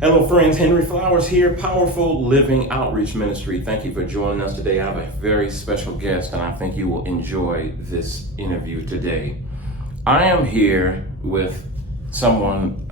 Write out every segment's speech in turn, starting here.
Hello friends, Henry Flowers here, Powerful Living Outreach Ministry. Thank you for joining us today. I have a very special guest and I think you will enjoy this interview today. I am here with someone,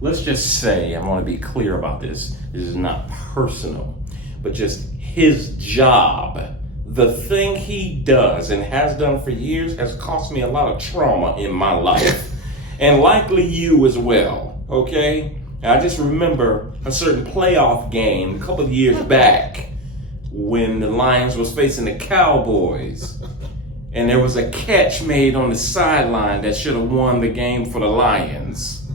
let's just say, I want to be clear about this. This is not personal, but just his job. The thing he does and has done for years has cost me a lot of trauma in my life and likely you as well, okay? I just remember a certain playoff game a couple of years back when the Lions was facing the Cowboys and there was a catch made on the sideline that should have won the game for the Lions.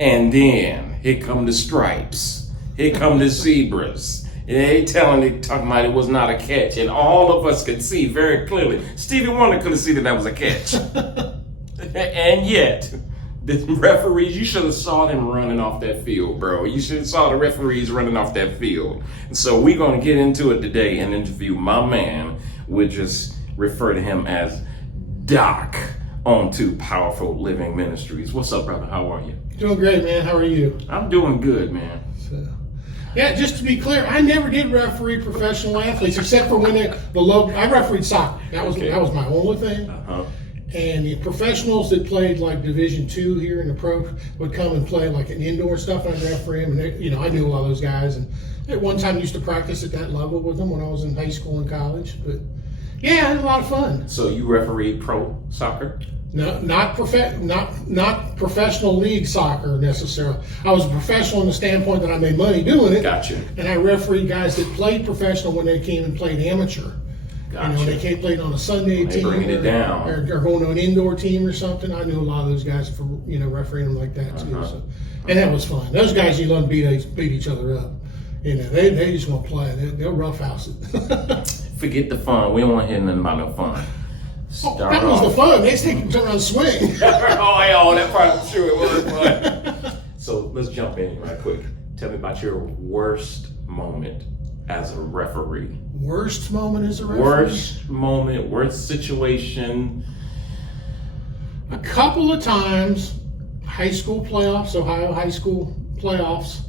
And then here come the stripes, here come the zebras. They talking about it was not a catch, and all of us could see very clearly. Stevie Wonder could have seen that was a catch. And yet, the referees, you should have saw them running off that field, bro. You should have saw the referees running off that field. And so we're going to get into it today and interview my man. We'll just refer to him as Doc on to Powerful Living Ministries. What's up, brother? How are you? Doing great, man. How are you? I'm doing good, man. Yeah, just to be clear, I never did referee professional athletes except for when I refereed soccer. That was my only thing. And the professionals that played like Division II here in the pro would come and play like an indoor stuff. I'd referee them, and I knew a lot of those guys. And at one time, used to practice at that level with them when I was in high school and college. But yeah, it was a lot of fun. So you refereed pro soccer? No, not professional league soccer necessarily. I was a professional in the standpoint that I made money doing it. Gotcha. And I refereed guys that played professional when they came and played amateur. Gotcha. They came played on a Sunday team bringing it down. Or going to an indoor team or something. I knew a lot of those guys for refereeing them like that too. So, and that was fun. Those guys you love to beat each other up. They just want to play. They'll roughhouse it. Forget the fun. We don't want to hear nothing about no fun. That was the fun. They just take them around and swing. Oh, that part, I'm sure it was fun. So let's jump in right quick. Tell me about your worst moment as a referee. Worst moment as a referee? Worst moment, worst situation. A couple of times, high school playoffs, Ohio high school playoffs,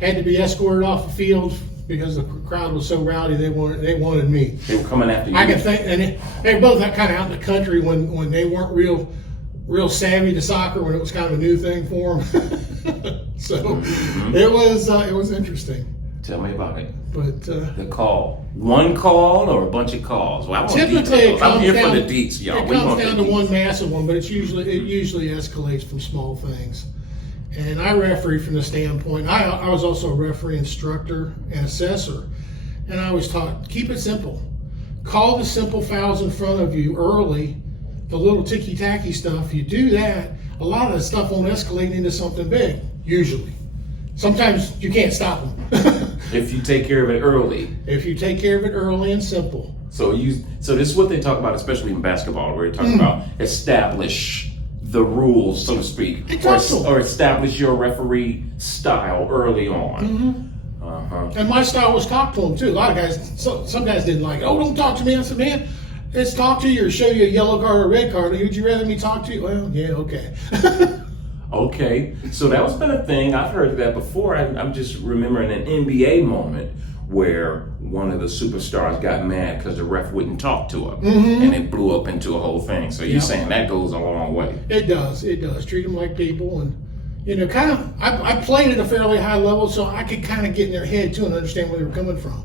had to be escorted off the field because the crowd was so rowdy. They wanted me. They were coming after you. I can think, and they both got kind of out in the country when they weren't real savvy to soccer, when it was kind of a new thing for them. So it was interesting. Tell me about it. But the call, one call or a bunch of calls? Well, I want typically details. I'm here down, for the deets, y'all. It comes down to one massive one, but it usually escalates from small things. And I referee from the standpoint, I was also a referee instructor and assessor. And I always taught, keep it simple. Call the simple fouls in front of you early, the little ticky-tacky stuff. You do that, a lot of the stuff won't escalate into something big, usually. Sometimes you can't stop them. If you take care of it early. If you take care of it early and simple. So this is what they talk about, especially in basketball, where they talk about establish the rules, so to speak, or establish your referee style early on. And my style was talk to them too. A lot of guys, some guys didn't like it. Oh, don't talk to me. I said, man, let's talk to you or show you a yellow card or a red card. Would you rather me talk to you? Well, yeah, okay. Okay, so that was been a thing. I've heard that before. I'm just remembering an NBA moment where one of the superstars got mad because the ref wouldn't talk to him, and it blew up into a whole thing. So you're saying that goes a long way. It does. Treat them like people, and kind of. I played at a fairly high level, so I could kind of get in their head too and understand where they were coming from.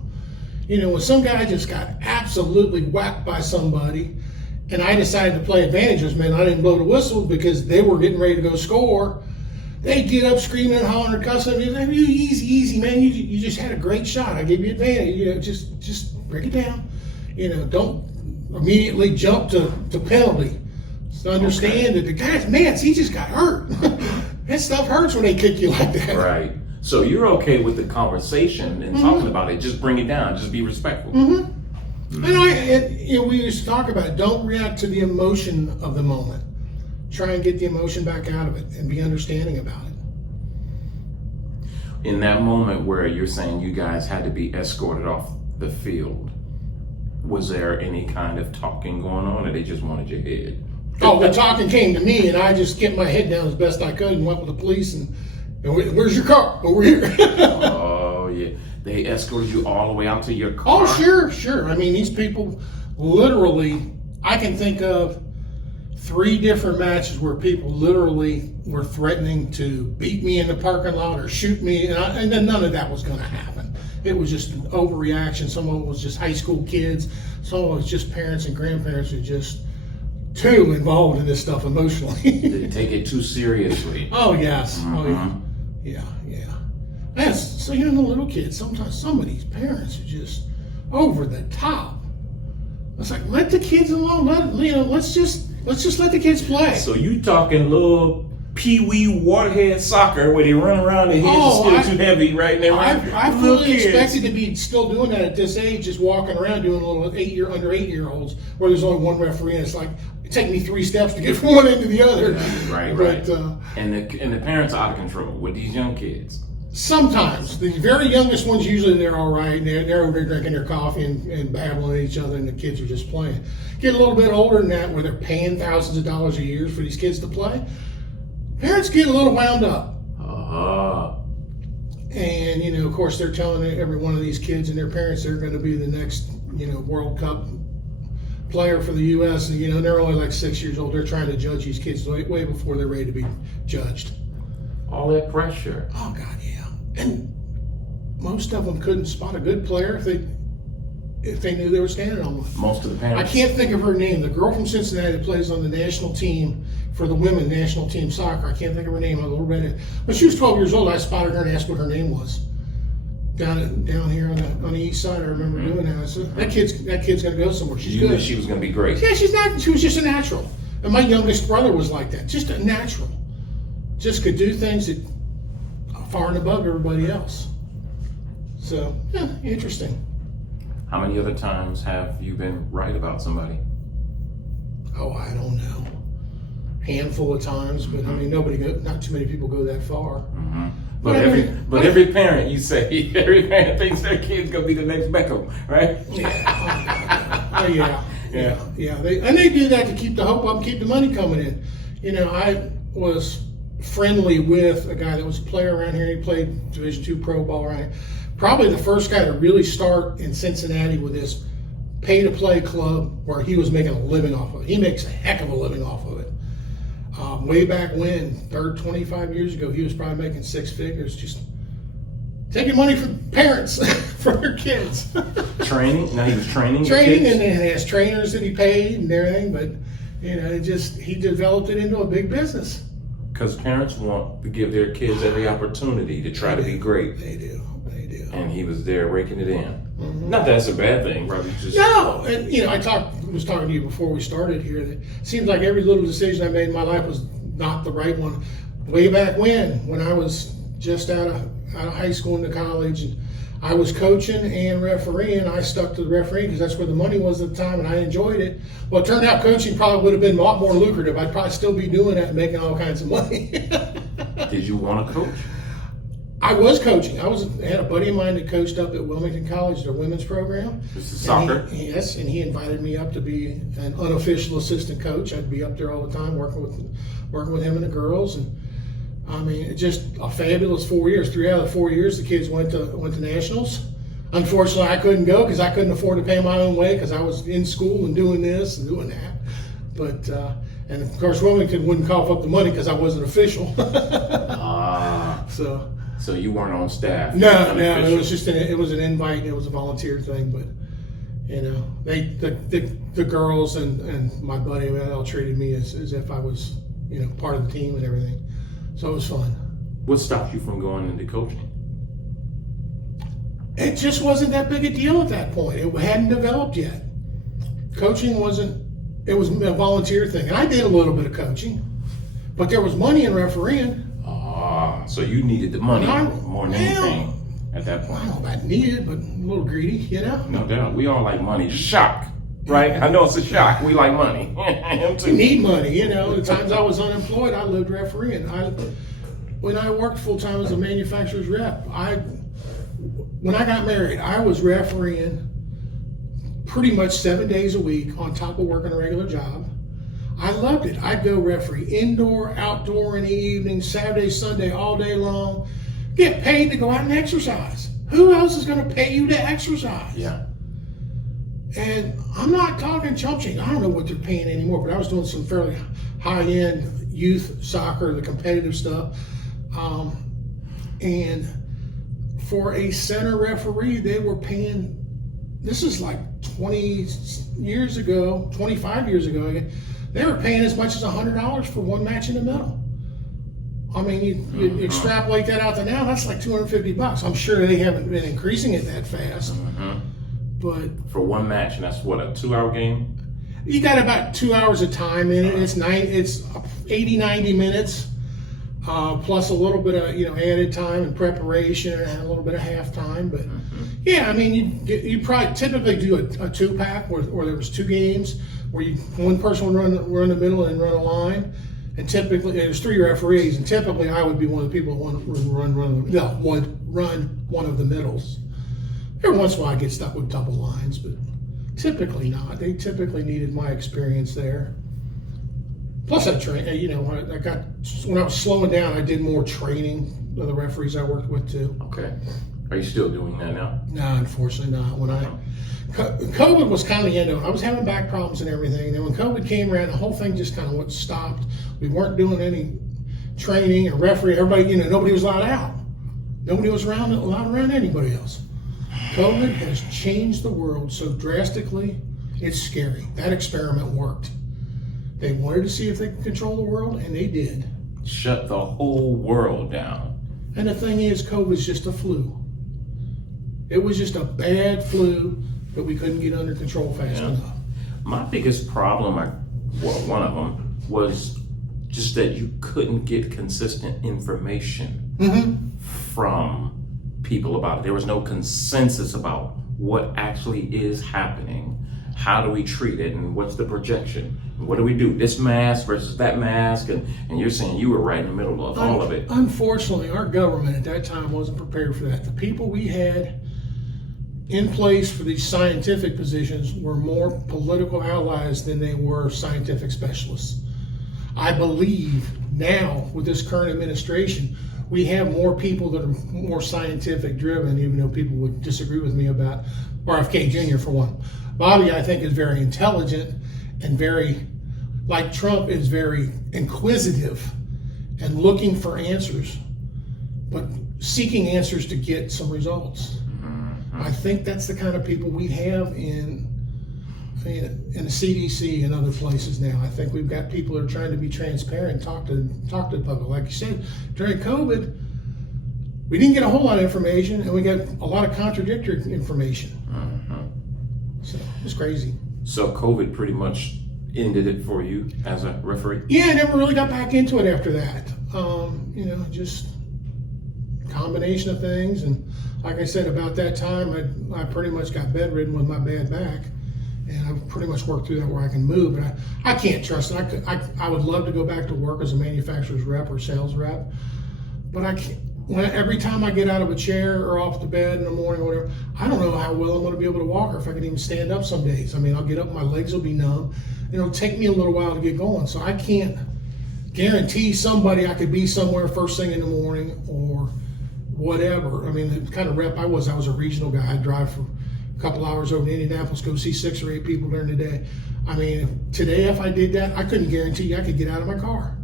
When some guy just got absolutely whacked by somebody, and I decided to play advantages, man, I didn't blow the whistle because they were getting ready to go score. They'd get up screaming and hollering and cussing. Easy, man. You just had a great shot. I gave you advantage. Just break it down. Don't immediately jump to penalty. Just understand that the guy's man, he just got hurt. That stuff hurts when they kick you like that. Right. So you're okay with the conversation and talking about it. Just bring it down. Just be respectful. And we used to talk about it. Don't react to the emotion of the moment. Try and get the emotion back out of it and be understanding about it. In that moment where you're saying you guys had to be escorted off the field, was there any kind of talking going on, or they just wanted your head? Oh, the talking came to me, and I just kept my head down as best I could and went with the police. And where's your car? Over here. Oh, yeah. They escorted you all the way out to your car? Oh, sure. I mean, these people literally, I can think of 3 different matches where people literally were threatening to beat me in the parking lot or shoot me, and then none of that was going to happen. It was just an overreaction. Some of it was just high school kids. Some of it was just parents and grandparents who just too involved in this stuff emotionally. They take it too seriously. Oh, yes. Mm-hmm. Oh, yeah. So, the little kids, sometimes some of these parents are just over the top. It's like, let the kids alone. Let's just let the kids play. So you talking little pee-wee waterhead soccer where they run around and heads are still too heavy right now. I fully expected to be still doing that at this age, just walking around doing little under 8-year-olds where there's only one referee, and it's like it takes me 3 steps to get from one end to the other. Right. And the parents are out of control with these young kids. Sometimes the very youngest ones, usually they're all right, and they're over there drinking their coffee and babbling at each other, and the kids are just playing. Get a little bit older than that, where they're paying thousands of dollars a year for these kids to play. Parents get a little wound up. And, of course, they're telling every one of these kids and their parents they're going to be the next, World Cup player for the U.S. And, they're only like 6 years old. They're trying to judge these kids way before they're ready to be judged. All that pressure. Oh, God, yeah. And most of them couldn't spot a good player if they knew they were standing on one. Most of the parents. I can't think of her name. The girl from Cincinnati that plays on the national team for the women national team soccer. I can't think of her name. I read it. When she was 12 years old, I spotted her and asked what her name was. Down here on the east side, I remember doing that. I said, that kid's going to go somewhere. She's good. Knew she was going to be great. Yeah, she's not. She was just a natural. And my youngest brother was like that. Just a natural. Just could do things that far and above everybody else. So, yeah, interesting. How many other times have you been right about somebody? Oh, I don't know. Handful of times, but I mean, not too many people go that far. Mm-hmm. But every parent, you say, every parent thinks their kid's gonna be the next Beckham, right? Yeah. Yeah. They do that to keep the hope up, keep the money coming in. I was friendly with a guy that was a player around here. He played Division II pro ball around here. Probably the first guy to really start in Cincinnati with this pay-to-play club where he was making a living off of it. He makes a heck of a living off of it. Way back when, 25 years ago, he was probably making 6 figures, just taking money from parents for their kids. Training? Now he was training? Training, and he has trainers that he paid and everything, but he developed it into a big business. Because parents want to give their kids every opportunity to try to be great. They do. And he was there raking it in. Mm-hmm. Not that that's a bad thing, right? No, and I was talking to you before we started here. That it seems like every little decision I made in my life was not the right one. Way back when I was just out of high school into college, and I was coaching and refereeing. I stuck to the refereeing because that's where the money was at the time, and I enjoyed it. Well, it turned out coaching probably would have been a lot more lucrative. I'd probably still be doing that and making all kinds of money. Did you want to coach? I was coaching. I had a buddy of mine that coached up at Wilmington College, their women's program. This is soccer? Yes, and he invited me up to be an unofficial assistant coach. I'd be up there all the time working with him and the girls. And I mean, it's just a fabulous 4 years. 3 out of the 4 years, the kids went to nationals. Unfortunately, I couldn't go because I couldn't afford to pay my own way because I was in school and doing this and doing that. But and of course, Wilmington wouldn't cough up the money because I wasn't official. So you weren't on staff? No, it was just it was an invite. It was a volunteer thing, but the girls and my buddy they all treated me as if I was part of the team and everything. So it was fun. What stopped you from going into coaching? It just wasn't that big a deal at that point. It hadn't developed yet. Coaching wasn't. It was a volunteer thing, and I did a little bit of coaching, but there was money in refereeing. So you needed the money more than anything at that point. I don't know about needed, but a little greedy, No doubt. We all like money. Shock, right? I know it's a shock. We like money. Him too. We need money, The times I was unemployed, I lived refereeing. When I worked full time as a manufacturer's rep, when I got married, I was refereeing pretty much 7 days a week on top of working a regular job. I loved it. I'd go referee indoor, outdoor in the evening, Saturday, Sunday, all day long. Get paid to go out and exercise. Who else is going to pay you to exercise? Yeah. And I'm not talking chump change. I don't know what they're paying anymore, but I was doing some fairly high-end youth soccer, the competitive stuff. And for a center referee, they were paying, this is like 20 years ago, 25 years ago, they were paying as much as $100 for one match in the middle. I mean, you extrapolate that out to now, that's like $250. I'm sure they haven't been increasing it that fast. But for one match, and that's what, a 2-hour game? You got about 2 hours of time in it. It's 80, 90 minutes, plus a little bit of added time and preparation and a little bit of halftime. But yeah, I mean, you probably typically do a 2-pack where there was 2 games where one person would run the middle and run a line. And typically, there's 3 referees, and typically I would be one of the people who would run one of the middles. Every once in a while I get stuck with double lines, but typically not. They typically needed my experience there. Plus I trained, when I was slowing down, I did more training of the referees I worked with too. Okay. Are you still doing that now? No, unfortunately not. COVID was kind of the end of it. I was having back problems and everything. And then when COVID came around, the whole thing just kind of stopped. We weren't doing any training or referee. Everybody, nobody was allowed out. Nobody was allowed around anybody else. COVID has changed the world so drastically, it's scary. That experiment worked. They wanted to see if they could control the world, and they did. Shut the whole world down. And the thing is, COVID was just a flu. It was just a bad flu that we couldn't get under control fast enough. My biggest problem, one of them, was just that you couldn't get consistent information from people about it. There was no consensus about what actually is happening. How do we treat it, and what's the projection? What do we do? This mask versus that mask, and you're saying you were right in the middle of all of it. Unfortunately, our government at that time wasn't prepared for that. The people we had in place for these scientific positions were more political allies than they were scientific specialists. I believe now with this current administration, we have more people that are more scientific driven, even though people would disagree with me about RFK Jr. for one. Bobby, I think, is very intelligent and very, like Trump, is very inquisitive and looking for answers, but seeking answers to get some results. I think that's the kind of people we have in the CDC and other places now. I think we've got people that are trying to be transparent, talk to the public. Like you said, during COVID, we didn't get a whole lot of information, and we got a lot of contradictory information. So it was crazy. So COVID pretty much ended it for you as a referee? Yeah, I never really got back into it after that. Just combination of things. And like I said, about that time, I pretty much got bedridden with my bad back. And I've pretty much worked through that where I can move, but I can't trust it. I would love to go back to work as a manufacturer's rep or sales rep, but I can't. Every time I get out of a chair or off the bed in the morning or whatever, I don't know how well I'm going to be able to walk or if I can even stand up some days. I mean, I'll get up, my legs will be numb. It'll take me a little while to get going, so I can't guarantee somebody I could be somewhere first thing in the morning or whatever. I mean, the kind of rep I was a regional guy. I'd drive for a couple hours over to Indianapolis, go see 6 or 8 people during the day. I mean, today if I did that, I couldn't guarantee I could get out of my car.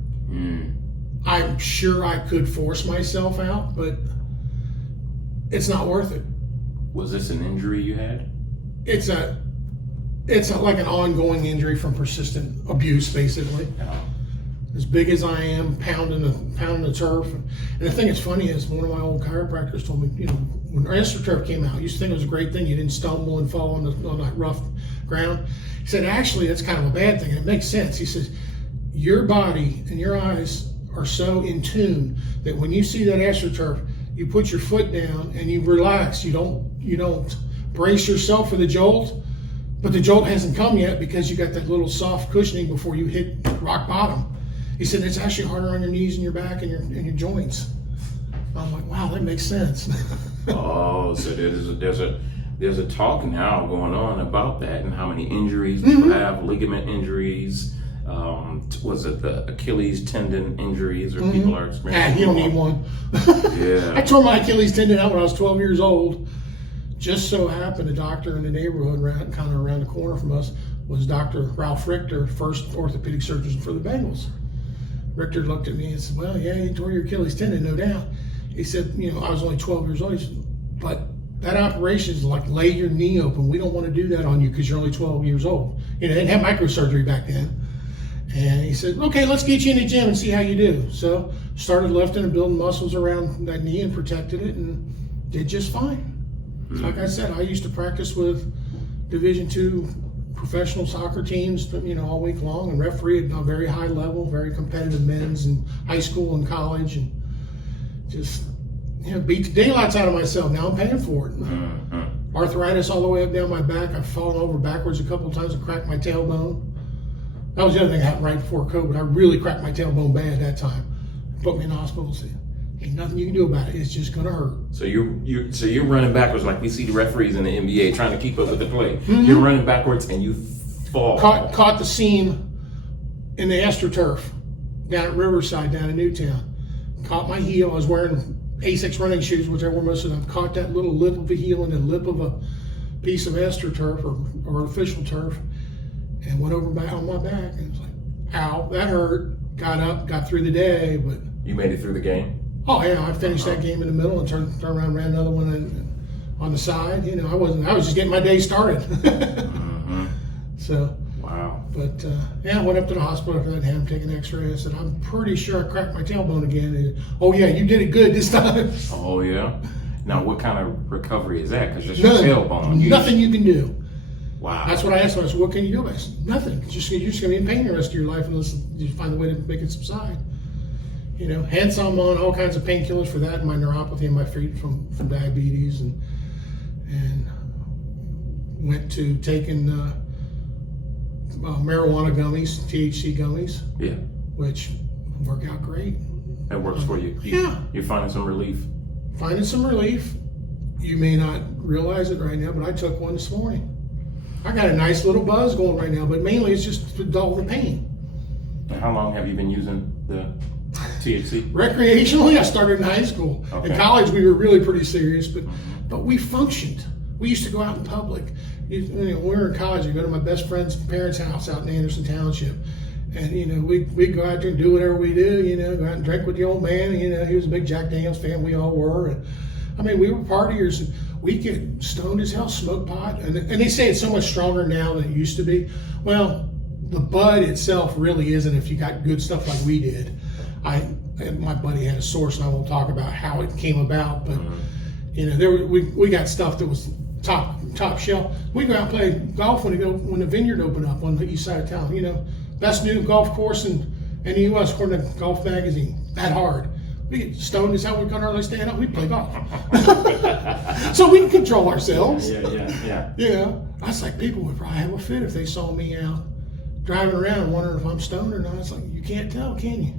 I'm sure I could force myself out, but it's not worth it. Was this an injury you had? It's like an ongoing injury from persistent abuse, basically. As big as I am, pounding the turf. And the thing that's funny is one of my old chiropractors told me, when AstroTurf came out, I used to think it was a great thing. You didn't stumble and fall on that rough ground. He said, actually, that's kind of a bad thing. And it makes sense. He says, your body and your eyes are so in tune that when you see that AstroTurf, you put your foot down and you relax. You don't brace yourself for the jolt, but the jolt hasn't come yet because you got that little soft cushioning before you hit rock bottom. He said it's actually harder on your knees and your back and your joints. I'm like, wow, that makes sense. Oh, so there's a talk now going on about that and how many injuries people have, ligament injuries, Was it the Achilles tendon injuries or people are experiencing? You don't need one. Yeah. I tore my Achilles tendon out when I was 12 years old. Just so happened a doctor in the neighborhood kind of around the corner from us was Dr. Ralph Richter, first orthopedic surgeon for the Bengals. Richter looked at me and said, well, yeah, you tore your Achilles tendon, no doubt. He said, I was only 12 years old. He said, but that operation is like lay your knee open. We don't want to do that on you because you're only 12 years old. They didn't have microsurgery back then. And he said, okay, let's get you in the gym and see how you do. So started lifting and building muscles around that knee and protected it and did just fine. Like I said, I used to practice with Division II professional soccer teams, all week long, and referee at a very high level, very competitive men's in high school and college, and just beat the daylights out of myself. Now I'm paying for it. Arthritis all the way up down my back. I've fallen over backwards a couple of times and cracked my tailbone. That was the other thing that happened right before COVID. I really cracked my tailbone bad that time. Put me in the hospital and said, ain't nothing you can do about it. It's just gonna hurt. So you're running backwards like we see the referees in the NBA trying to keep up with the play. You're running backwards and you fall. Caught the seam in the AstroTurf down at Riverside, down in Newtown. Caught my heel. I was wearing Asics running shoes, which I wore most of the time. Caught that little lip of a heel and the lip of a piece of AstroTurf or artificial turf, and went over on my back. And it was like, ow, that hurt. Got up, got through the day, but you made it through the game. Oh yeah, I finished that game in the middle and turned around, ran another one on the side. I was just getting my day started. So. Wow. But I went up to the hospital after that and had him take an X-ray. I said, I'm pretty sure I cracked my tailbone again. And, oh yeah, you did it good this time. Oh yeah. Now what kind of recovery is that? Because it's your tailbone. Nothing you can do. Wow. That's what I asked him. I said, what can you do? I said, nothing. You're just going to be in pain the rest of your life unless you find a way to make it subside. Hence I'm on all kinds of painkillers for that, and my neuropathy in my feet from diabetes, and went to taking marijuana gummies, THC gummies. Yeah. Which work out great. That works for you. Yeah. You're finding some relief. Finding some relief. You may not realize it right now, but I took one this morning. I got a nice little buzz going right now, but mainly it's just to dull the pain. And how long have you been using the THC? Recreationally, I started in high school. Okay. In college, we were really pretty serious, but we functioned. We used to go out in public. When we were in college, I'd go to my best friend's parents' house out in Anderson Township. And, we'd go out there and do whatever we do, go out and drink with the old man. He was a big Jack Daniels fan. We all were. And, we were partiers. And we'd get stoned as hell, smoke pot. And they say it's so much stronger now than it used to be. Well, the bud itself really isn't if you got good stuff like we did. My buddy had a source, and I won't talk about how it came about, but we got stuff that was top shelf. We go out and play golf when the vineyard opened up on the east side of town. Best new golf course in the U.S. according to Golf Magazine. That hard. We get stoned as hell. We couldn't hardly stand up. We play golf, so we can control ourselves. Yeah. I was like, people would probably have a fit if they saw me out driving around and wondering if I'm stoned or not. It's like, you can't tell, can you?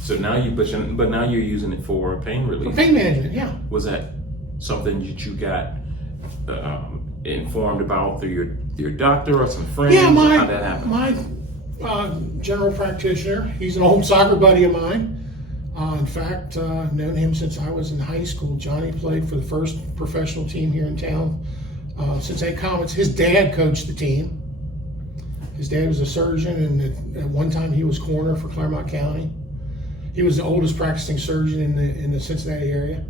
So now now you're using it for pain relief. For pain management, yeah. Was that something that you got informed about through your doctor or some friends? Yeah, How'd that happen? my general practitioner, he's an old soccer buddy of mine. In fact, I've known him since I was in high school. Johnny played for the first professional team here in town, Cincinnati Comets. His dad coached the team. His dad was a surgeon, and at one time he was coroner for Claremont County. He was the oldest practicing surgeon in the Cincinnati area.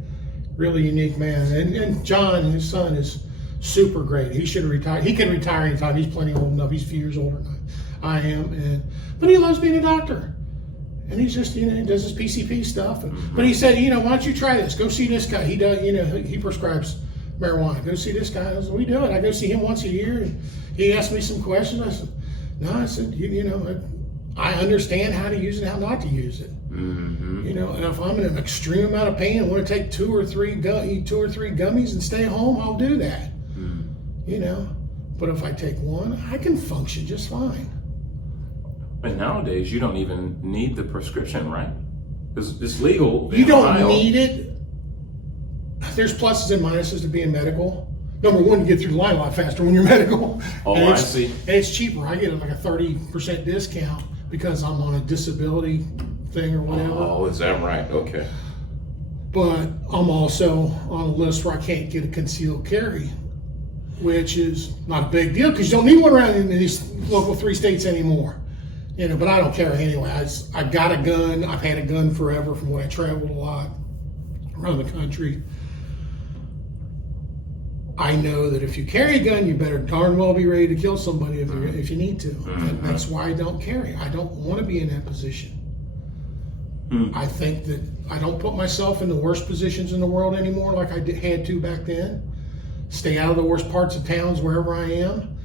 Really unique man. And John, his son, is super great. He should have retired. He can retire anytime. He's plenty old enough. He's a few years older than I am. But he loves being a doctor. And he's just, he does his PCP stuff. But he said, why don't you try this? Go see this guy. He does, he prescribes marijuana. Go see this guy. I said, we do it. I go see him once a year. And he asked me some questions. I said, no, I said, I understand how to use it and how not to use it. And if I'm in an extreme amount of pain and want to take two or three gummies and stay home, I'll do that. But if I take one, I can function just fine. And nowadays, you don't even need the prescription, right? Because it's legal. You don't need it. There's pluses and minuses to being medical. Number one, you get through the line a lot faster when you're medical. Oh, I see. And it's cheaper. I get like a 30% discount because I'm on a disability thing or whatever. Oh, is that right? Okay. But I'm also on a list where I can't get a concealed carry, which is not a big deal because you don't need one around in these local 3 states anymore. But I don't care anyway. I've got a gun. I've had a gun forever from when I traveled a lot around the country. I know that if you carry a gun, you better darn well be ready to kill somebody if you need to. And that's why I don't carry. I don't want to be in that position. I think that I don't put myself in the worst positions in the world anymore like I had to back then. Stay out of the worst parts of towns wherever I am.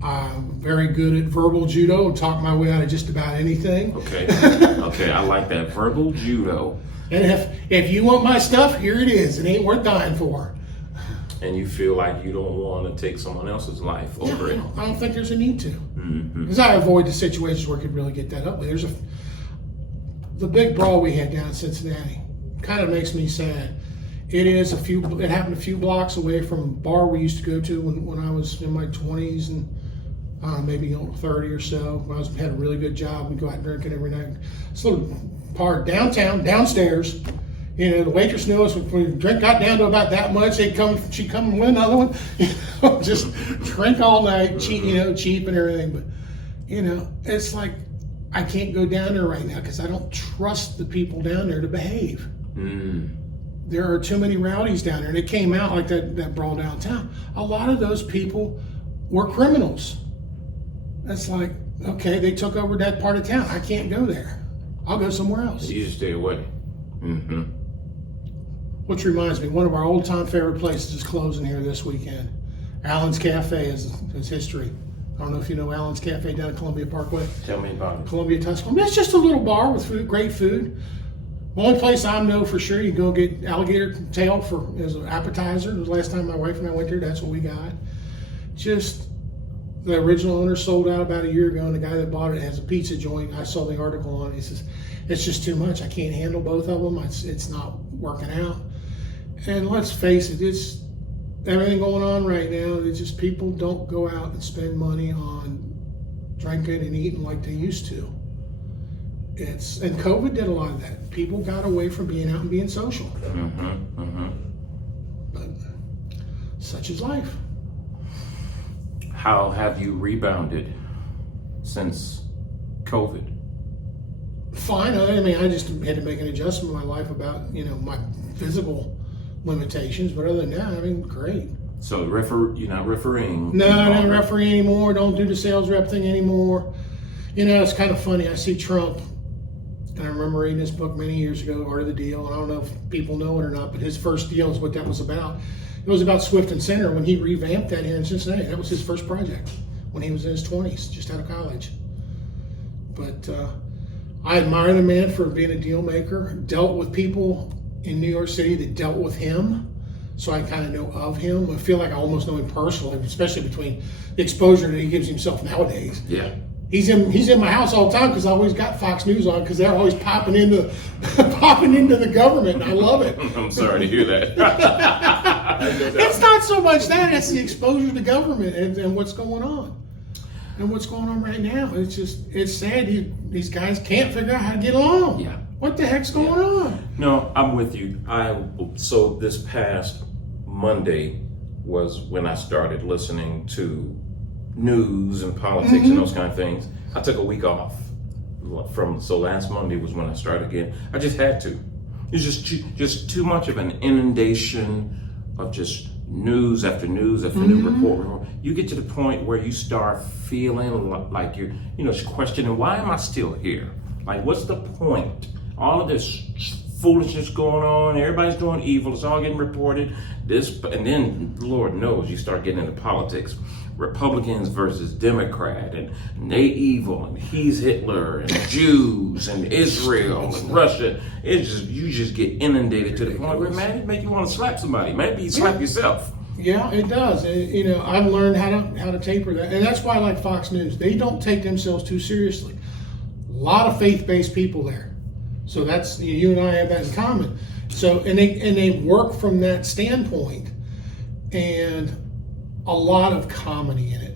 I'm very good at verbal judo, talk my way out of just about anything. Okay. Okay, I like that. Verbal judo. And if you want my stuff, here it is. It ain't worth dying for. And you feel like you don't want to take someone else's life over it. I don't think there's a need to. Because I avoid the situations where it could really get that ugly. The big brawl we had down in Cincinnati kind of makes me sad. It happened a few blocks away from a bar we used to go to when I was in my 20s and maybe 30 or so. When I had a really good job, we'd go out drinking every night. This little bar downtown, downstairs. The waitress knew us. When the drink got down to about that much, she'd come and win another one. Just drink all night, cheap and everything. But it's like I can't go down there right now because I don't trust the people down there to behave. There are too many rowdies down there, and it came out like that brawl downtown. A lot of those people were criminals. That's like, okay, they took over that part of town. I can't go there. I'll go somewhere else. You just stay away. Which reminds me, one of our old-time favorite places is closing here this weekend. Allen's Cafe is history. I don't know if you know Allen's Cafe down at Columbia Parkway. Tell me about it. Columbia, Tuscaloosa. It's just a little bar with food, great food. The only place I know for sure you can go get alligator tail as an appetizer. It was the last time my wife and I went there. That's what we got. Just the original owner sold out about a year ago, and the guy that bought it has a pizza joint. I saw the article on it. He says, it's just too much. I can't handle both of them. It's not working out. And let's face it, it's everything going on right now. It's just people don't go out and spend money on drinking and eating like they used to. And COVID did a lot of that. People got away from being out and being social. But such is life. How have you rebounded since COVID? Fine. I just had to make an adjustment in my life about, my physical limitations. But other than that, great. So you're not refereeing? No, I don't referee anymore. Don't do the sales rep thing anymore. It's kind of funny. I see Trump. And I remember reading this book many years ago, Art of the Deal, and I don't know if people know it or not, but his first deal is what that was about. It was about Swift and Center when he revamped that here in Cincinnati. That was his first project when he was in his 20s, just out of college. But I admire the man for being a deal maker. Dealt with people in New York City that dealt with him, so I kind of know of him. I feel like I almost know him personally, especially between the exposure that he gives himself nowadays. Yeah. He's in my house all the time because I always got Fox News on because they're always popping into the government. And I love it. I'm sorry to hear that. It's not so much that; it's the exposure to government and what's going on, and what's going on right now. It's sad. These guys can't figure out how to get along. Yeah. What the heck's going on? No, I'm with you. So this past Monday was when I started listening to news and politics and those kind of things. I took a week off so last Monday was when I started again. I just had to. It's just too much of an inundation of just news after news after new report. You get to the point where you start feeling like you're, questioning, why am I still here? Like, what's the point? All of this foolishness going on, everybody's doing evil, it's all getting reported. And then, Lord knows, you start getting into politics. Republicans versus Democrat, and they evil, and he's Hitler, and Jews, and Israel, and Russia. You just get inundated to the point where, man, it make you want to slap somebody. Maybe you slap yourself. Yeah, it does. I've learned how to taper that, and that's why I like Fox News. They don't take themselves too seriously. A lot of faith-based people there, so that's you and I have that in common. So and they work from that standpoint, and a lot of comedy in it.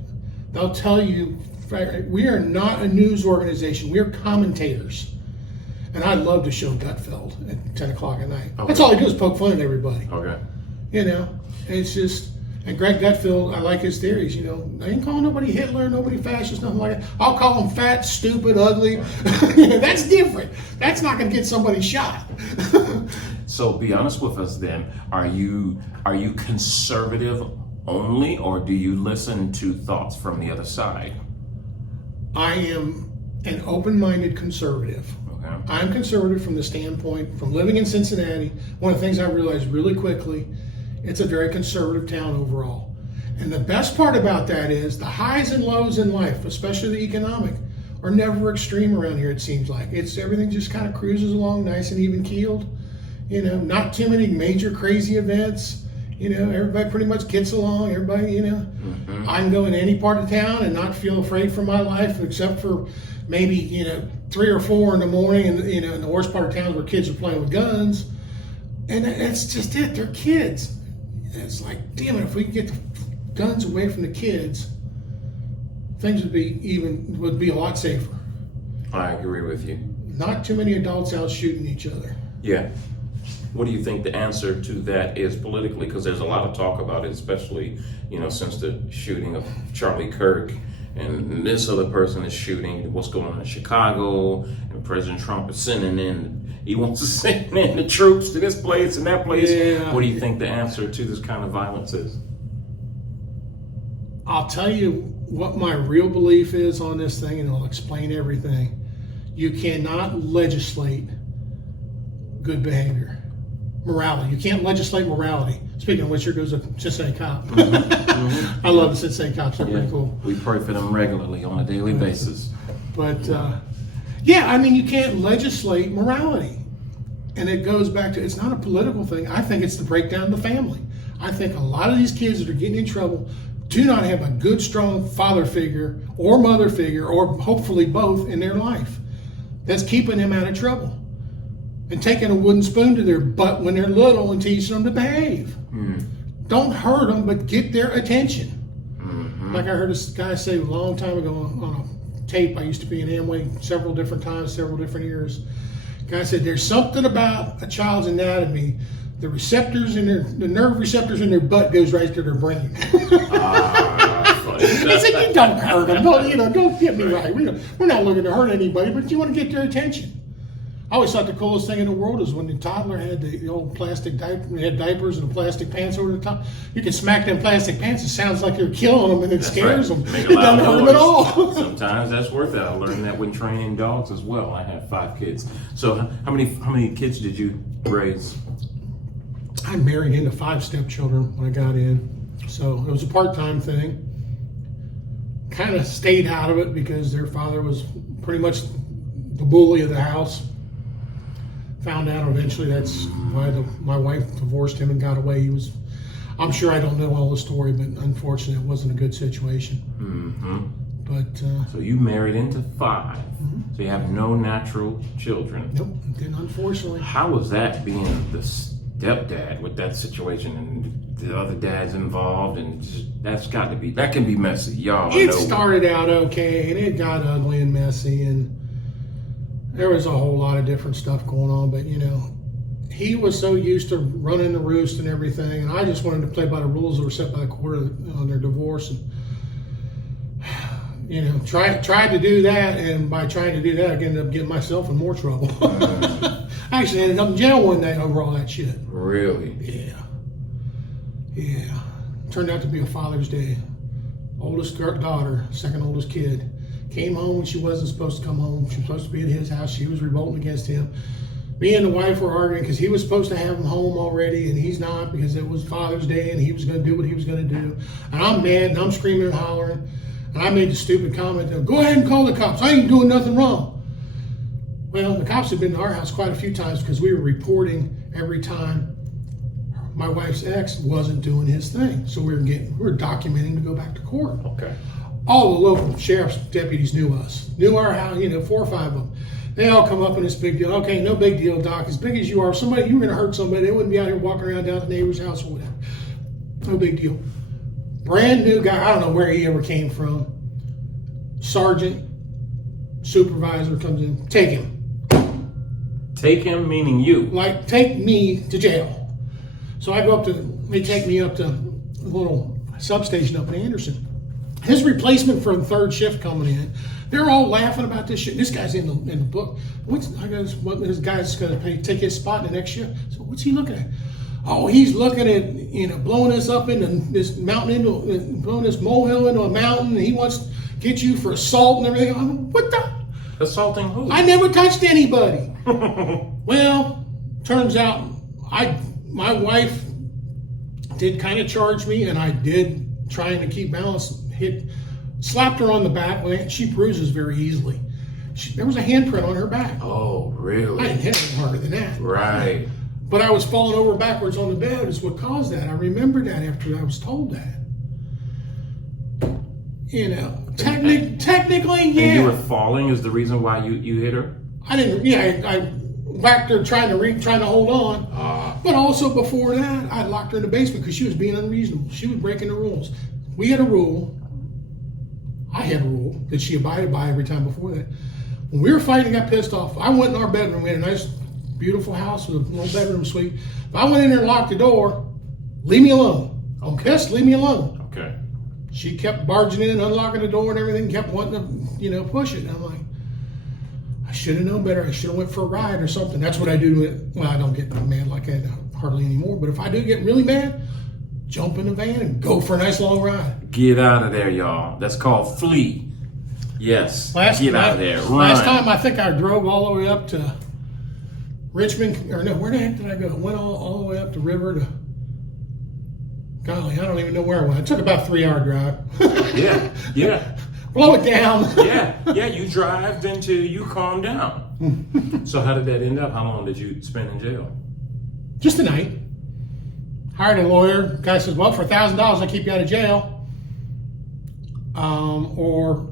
They'll tell you We are not a news organization. We are commentators. And I love to show Gutfeld at 10 o'clock at night. Okay. That's all I do is poke fun at everybody. Okay. You know, and it's just, and Greg Gutfeld, I like his theories, you know. I ain't calling nobody Hitler, nobody fascist, nothing like that. I'll call them fat, stupid, ugly. That's different. That's not going to get somebody shot. So be honest with us then. Are you conservative only, or do you listen to thoughts from the other side? I am an open-minded conservative. Okay. I'm conservative from the standpoint, from living in Cincinnati, one of the things I realized really quickly, it's a very conservative town overall. And the best part about that is the highs and lows in life, especially the economic, are never extreme around here, it seems like. Everything just kind of cruises along nice and even keeled. You know, not too many major crazy events. You know, everybody pretty much gets along. Everybody, you know, I can go in any part of town and not feel afraid for my life, except for maybe, you know, 3 or 4 in the morning, and you know, in the worst part of town where kids are playing with guns. And that's just it. They're kids. It's like, damn it, if we could get the guns away from the kids, things would be a lot safer. I agree with you. Not too many adults out shooting each other. Yeah. What do you think the answer to that is politically? Because there's a lot of talk about it, especially, you know, since the shooting of Charlie Kirk, and this other person is shooting what's going on in Chicago, and President Trump is he wants to send in the troops to this place and that place. Yeah. What do you think the answer to this kind of violence is? I'll tell you what my real belief is on this thing, and I'll explain everything. You cannot legislate good behavior. Morality. You can't legislate morality. Speaking of which, here goes a Cincinnati cop. I love the Cincinnati cops. They're pretty cool. We pray for them regularly on a daily basis. But, yeah, I mean, you can't legislate morality. And it goes back to, it's not a political thing. I think it's the breakdown of the family. I think a lot of these kids that are getting in trouble do not have a good, strong father figure or mother figure, or hopefully both, in their life that's keeping them out of trouble. And taking a wooden spoon to their butt when they're little and teaching them to behave. Don't hurt them, but get their attention. Like I heard this guy say a long time ago on a tape. I used to be in Amway several different times, several different years. Guy said, there's something about a child's anatomy, the nerve receptors in their butt goes right to their brain. Funny. He said, you don't hurt them. Don't get me right. We're not looking to hurt anybody, but you want to get their attention. I always thought the coolest thing in the world is when the toddler had the old plastic diaper, had diapers and the plastic pants over the top. You can smack them plastic pants. It sounds like you're killing them, and it scares them. It doesn't hurt them at all. Sometimes that's worth it. I learned that when training dogs as well. I have 5 kids. So how many kids did you raise? I married into 5 stepchildren when I got in, so it was a part-time thing. Kind of stayed out of it because their father was pretty much the bully of the house. Found out eventually that's why my wife divorced him and got away. I'm sure I don't know all the story, but unfortunately it wasn't a good situation. But so you married into 5. So you have no natural children. Nope, didn't, unfortunately. How was that being the stepdad with that situation and the other dads involved? And that can be messy, y'all. It started out okay, and it got ugly and messy, and there was a whole lot of different stuff going on, but he was so used to running the roost and everything, and I just wanted to play by the rules that were set by the court on their divorce, and tried to do that, and by trying to do that, I ended up getting myself in more trouble. I actually ended up in jail one day over all that shit. Really? Yeah. Turned out to be a Father's Day. Oldest daughter, second oldest kid. Came home when she wasn't supposed to come home. She was supposed to be at his house. She was revolting against him. Me and the wife were arguing because he was supposed to have him home already, and he's not because it was Father's Day and he was going to do what he was going to do. And I'm mad and I'm screaming and hollering. And I made the stupid comment, go ahead and call the cops. I ain't doing nothing wrong. Well, the cops had been to our house quite a few times because we were reporting every time my wife's ex wasn't doing his thing. So we were documenting to go back to court. Okay. All the local sheriff's deputies knew us, knew our house, 4 or 5 of them. They all come up in this big deal. Okay, no big deal, Doc. As big as you are, you were going to hurt somebody. They wouldn't be out here walking around down the neighbor's house or whatever. No big deal. Brand new guy. I don't know where he ever came from. sergeant, supervisor comes in, take him. Take him, meaning you. Like, take me to jail. So I go up to, they take me up to a little substation up in Anderson. His replacement for the third shift coming in, they're all laughing about this shit. This guy's in the book. I guess what this guy's going to take his spot in the next shift. So what's he looking at? Oh, he's looking at blowing us up into this mountain, blowing this molehill into a mountain. And he wants to get you for assault and everything. I'm like, what the? Assaulting who? I never touched anybody. Well, turns out my wife did kind of charge me, and I did, trying to keep balance, slapped her on the back. She bruises very easily. There was a handprint on her back. Oh, really? I didn't hit her harder than that. Right. But I was falling over backwards on the bed is what caused that. I remember that after I was told that. You know, technically, yeah. And you were falling is the reason why you hit her? I didn't, yeah, I whacked her trying to hold on. But also before that, I locked her in the basement because she was being unreasonable. She was breaking the rules. We had a rule. I had a rule that she abided by every time before that. When we were fighting, I got pissed off. I went in our bedroom. We had a nice, beautiful house with a little bedroom suite. If I went in there and locked the door, leave me alone. I'm pissed, leave me alone. Okay. She kept barging in, unlocking the door and everything, kept wanting to, push it. And I'm like, I should have known better. I should have went for a ride or something. That's what I do. Well, I don't get mad like that hardly anymore. But if I do get really mad, jump in the van and go for a nice long ride. Get out of there, y'all. That's called flee. Yes. Get out of there. Run. Last time, I think I drove all the way up to Richmond. Or no, where the heck did I go? I went all the way up the river to... Golly, I don't even know where I went. It took about a 3-hour drive. Yeah. Blow it down. Yeah, you drive until you calm down. So how did that end up? How long did you spend in jail? Just a night. Hired a lawyer. Guy says, well, for $1,000, I'll keep you out of jail. Or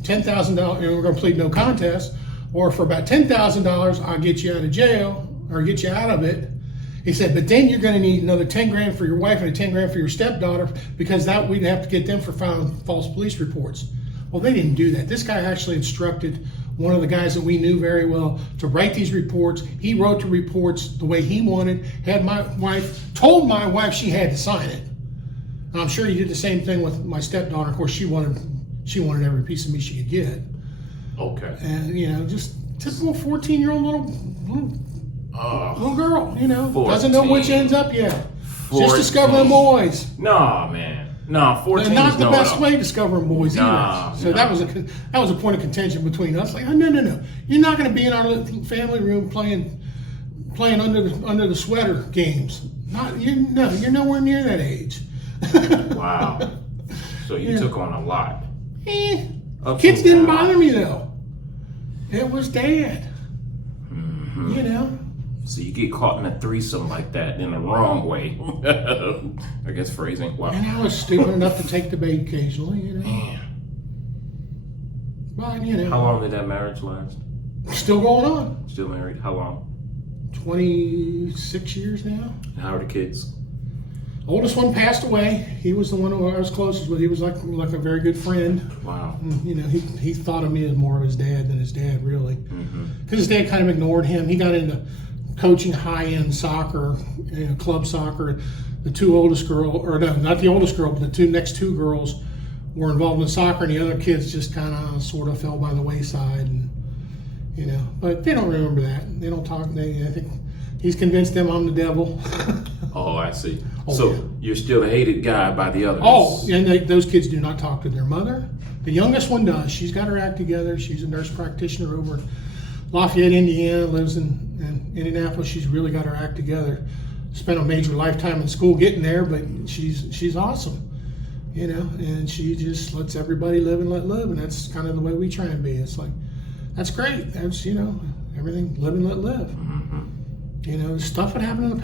$10,000, we're going to plead no contest. Or for about $10,000, I'll get you out of jail or get you out of it. He said, but then you're going to need another 10 grand for your wife and a 10 grand for your stepdaughter because that we'd have to get them for filing false police reports. Well, they didn't do that. This guy actually instructed one of the guys that we knew very well to write these reports. He wrote the reports the way he wanted, told my wife she had to sign it. And I'm sure he did the same thing with my stepdaughter. Of course, she wanted every piece of me she could get. Okay. And, just typical 14-year-old little girl, 14. Doesn't know which ends up yet. Just discovering boys. Nah, man. Nah, 14 and not is the best way discovering boys either. So that was a point of contention between us. Like, oh, no. You're not going to be in our little family room playing under the sweater games. You're nowhere near that age. Wow. So you took on a lot. Kids didn't bother me though. It was Dad. Mm-hmm. So you get caught in a threesome like that in the wrong way. I guess phrasing. Wow. And I was stupid enough to take the bait occasionally, Man. But, How long did that marriage last? Still going on. Still married? How long? 26 years now. And how are the kids? Oldest one passed away. He was the one who I was closest with. He was like a very good friend. Wow. He thought of me as more of his dad than his dad, really. Because his dad kind of ignored him. He got into coaching high-end soccer, club soccer. The two oldest girls, or no, not the oldest girl, but the next two girls were involved in soccer, and the other kids just kind of sort of fell by the wayside. And but they don't remember that. They don't talk. I think he's convinced them I'm the devil. Oh, I see. Oh, So yeah. you're still a hated guy by the others. Oh, and those kids do not talk to their mother. The youngest one does. She's got her act together. She's a nurse practitioner over in Lafayette, Indiana, lives in Indianapolis. She's really got her act together. Spent a major lifetime in school getting there, but she's awesome, and she just lets everybody live and let live, and that's kind of the way we try and be. It's like, that's great. That's, everything, live and let live. Mm-hmm. Stuff that happened in the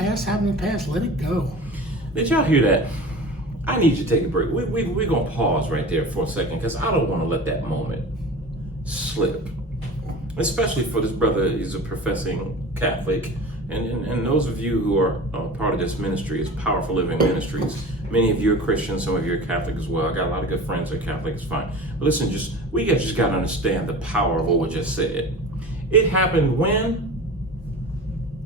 past, let it go. Did y'all hear that? I need you to take a break. We're going to pause right there for a second because I don't want to let that moment slip. Especially for this brother. He's a professing Catholic And those of you who are part of this ministry is Powerful Living Ministries. Many of you are Christians, some of you are Catholic as well. I got a lot of good friends that are Catholic, it's fine. But listen, we just got to understand the power of what we just said. It happened when?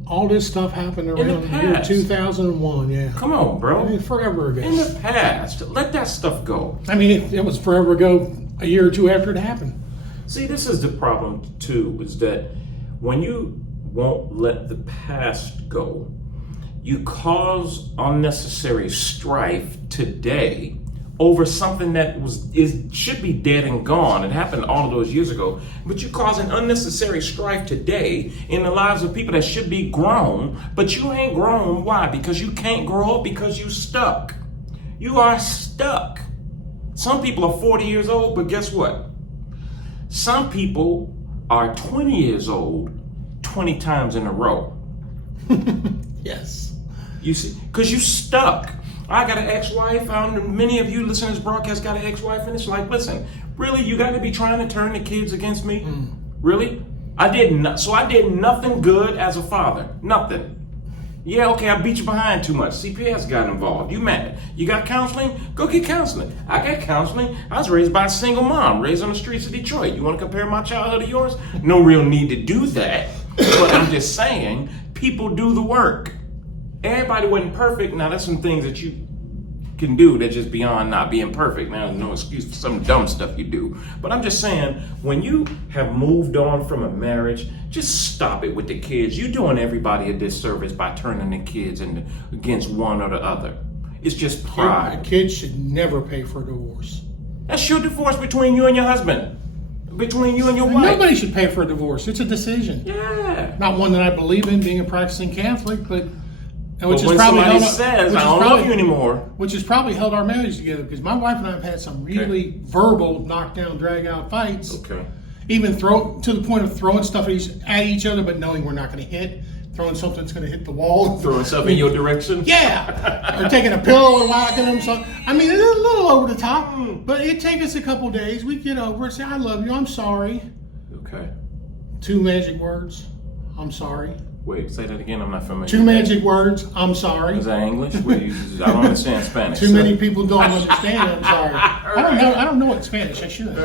All this stuff happened around in the the year past. 2001, yeah. Come on, bro. I mean, forever ago. In the past. Let that stuff go. I mean, it was forever ago, a year or two after it happened. See, this is the problem, too, is that when you won't let the past go, you cause unnecessary strife today over something that should be dead and gone. It happened all of those years ago. But you cause an unnecessary strife today in the lives of people that should be grown, but you ain't grown. Why? Because you can't grow up, because you stuck. You are stuck. Some people are 40 years old, but guess what? Some people are 20 years old 20 times in a row. Yes. You see, because you stuck. I got an ex-wife. Many of you listening to this broadcast got an ex-wife, and it's like, listen, really, you got to be trying to turn the kids against me? Really? I did nothing good as a father. Nothing. Yeah, okay, I beat you behind too much. CPS got involved. You mad? You got counseling? Go get counseling. I got counseling. I was raised by a single mom, raised on the streets of Detroit. You want to compare my childhood to yours? No real need to do that. But I'm just saying, people do the work. Everybody wasn't perfect. Now, there's some things that you can do that's just beyond not being perfect. Now, there's no excuse for some dumb stuff you do. But I'm just saying, when you have moved on from a marriage, just stop it with the kids. You're doing everybody a disservice by turning the kids against one or the other. It's just pride. Kids should never pay for a divorce. That's your divorce between you and your husband. Between you and your wife. Nobody should pay for a divorce. It's a decision. Yeah. Not one that I believe in, being a practicing Catholic, but But when somebody says, I don't love you anymore. Which has probably held our marriage together, because my wife and I have had some really verbal knockdown, drag out fights. Okay. Even to the point of throwing stuff at each other, but knowing we're not going to hit. Throwing something that's going to hit the wall. Throwing stuff in your direction? Yeah. Or taking a pillow and whacking them. So, I mean, it's a little over the top, but it'd take us a couple days. We'd get over it, say, I love you, I'm sorry. Okay. 2 magic words, I'm sorry. Wait, say that again. I'm not familiar. 2 magic words, I'm sorry. Is that English? I don't understand Spanish. Too many people don't understand, I'm sorry. I don't know what Spanish, I should.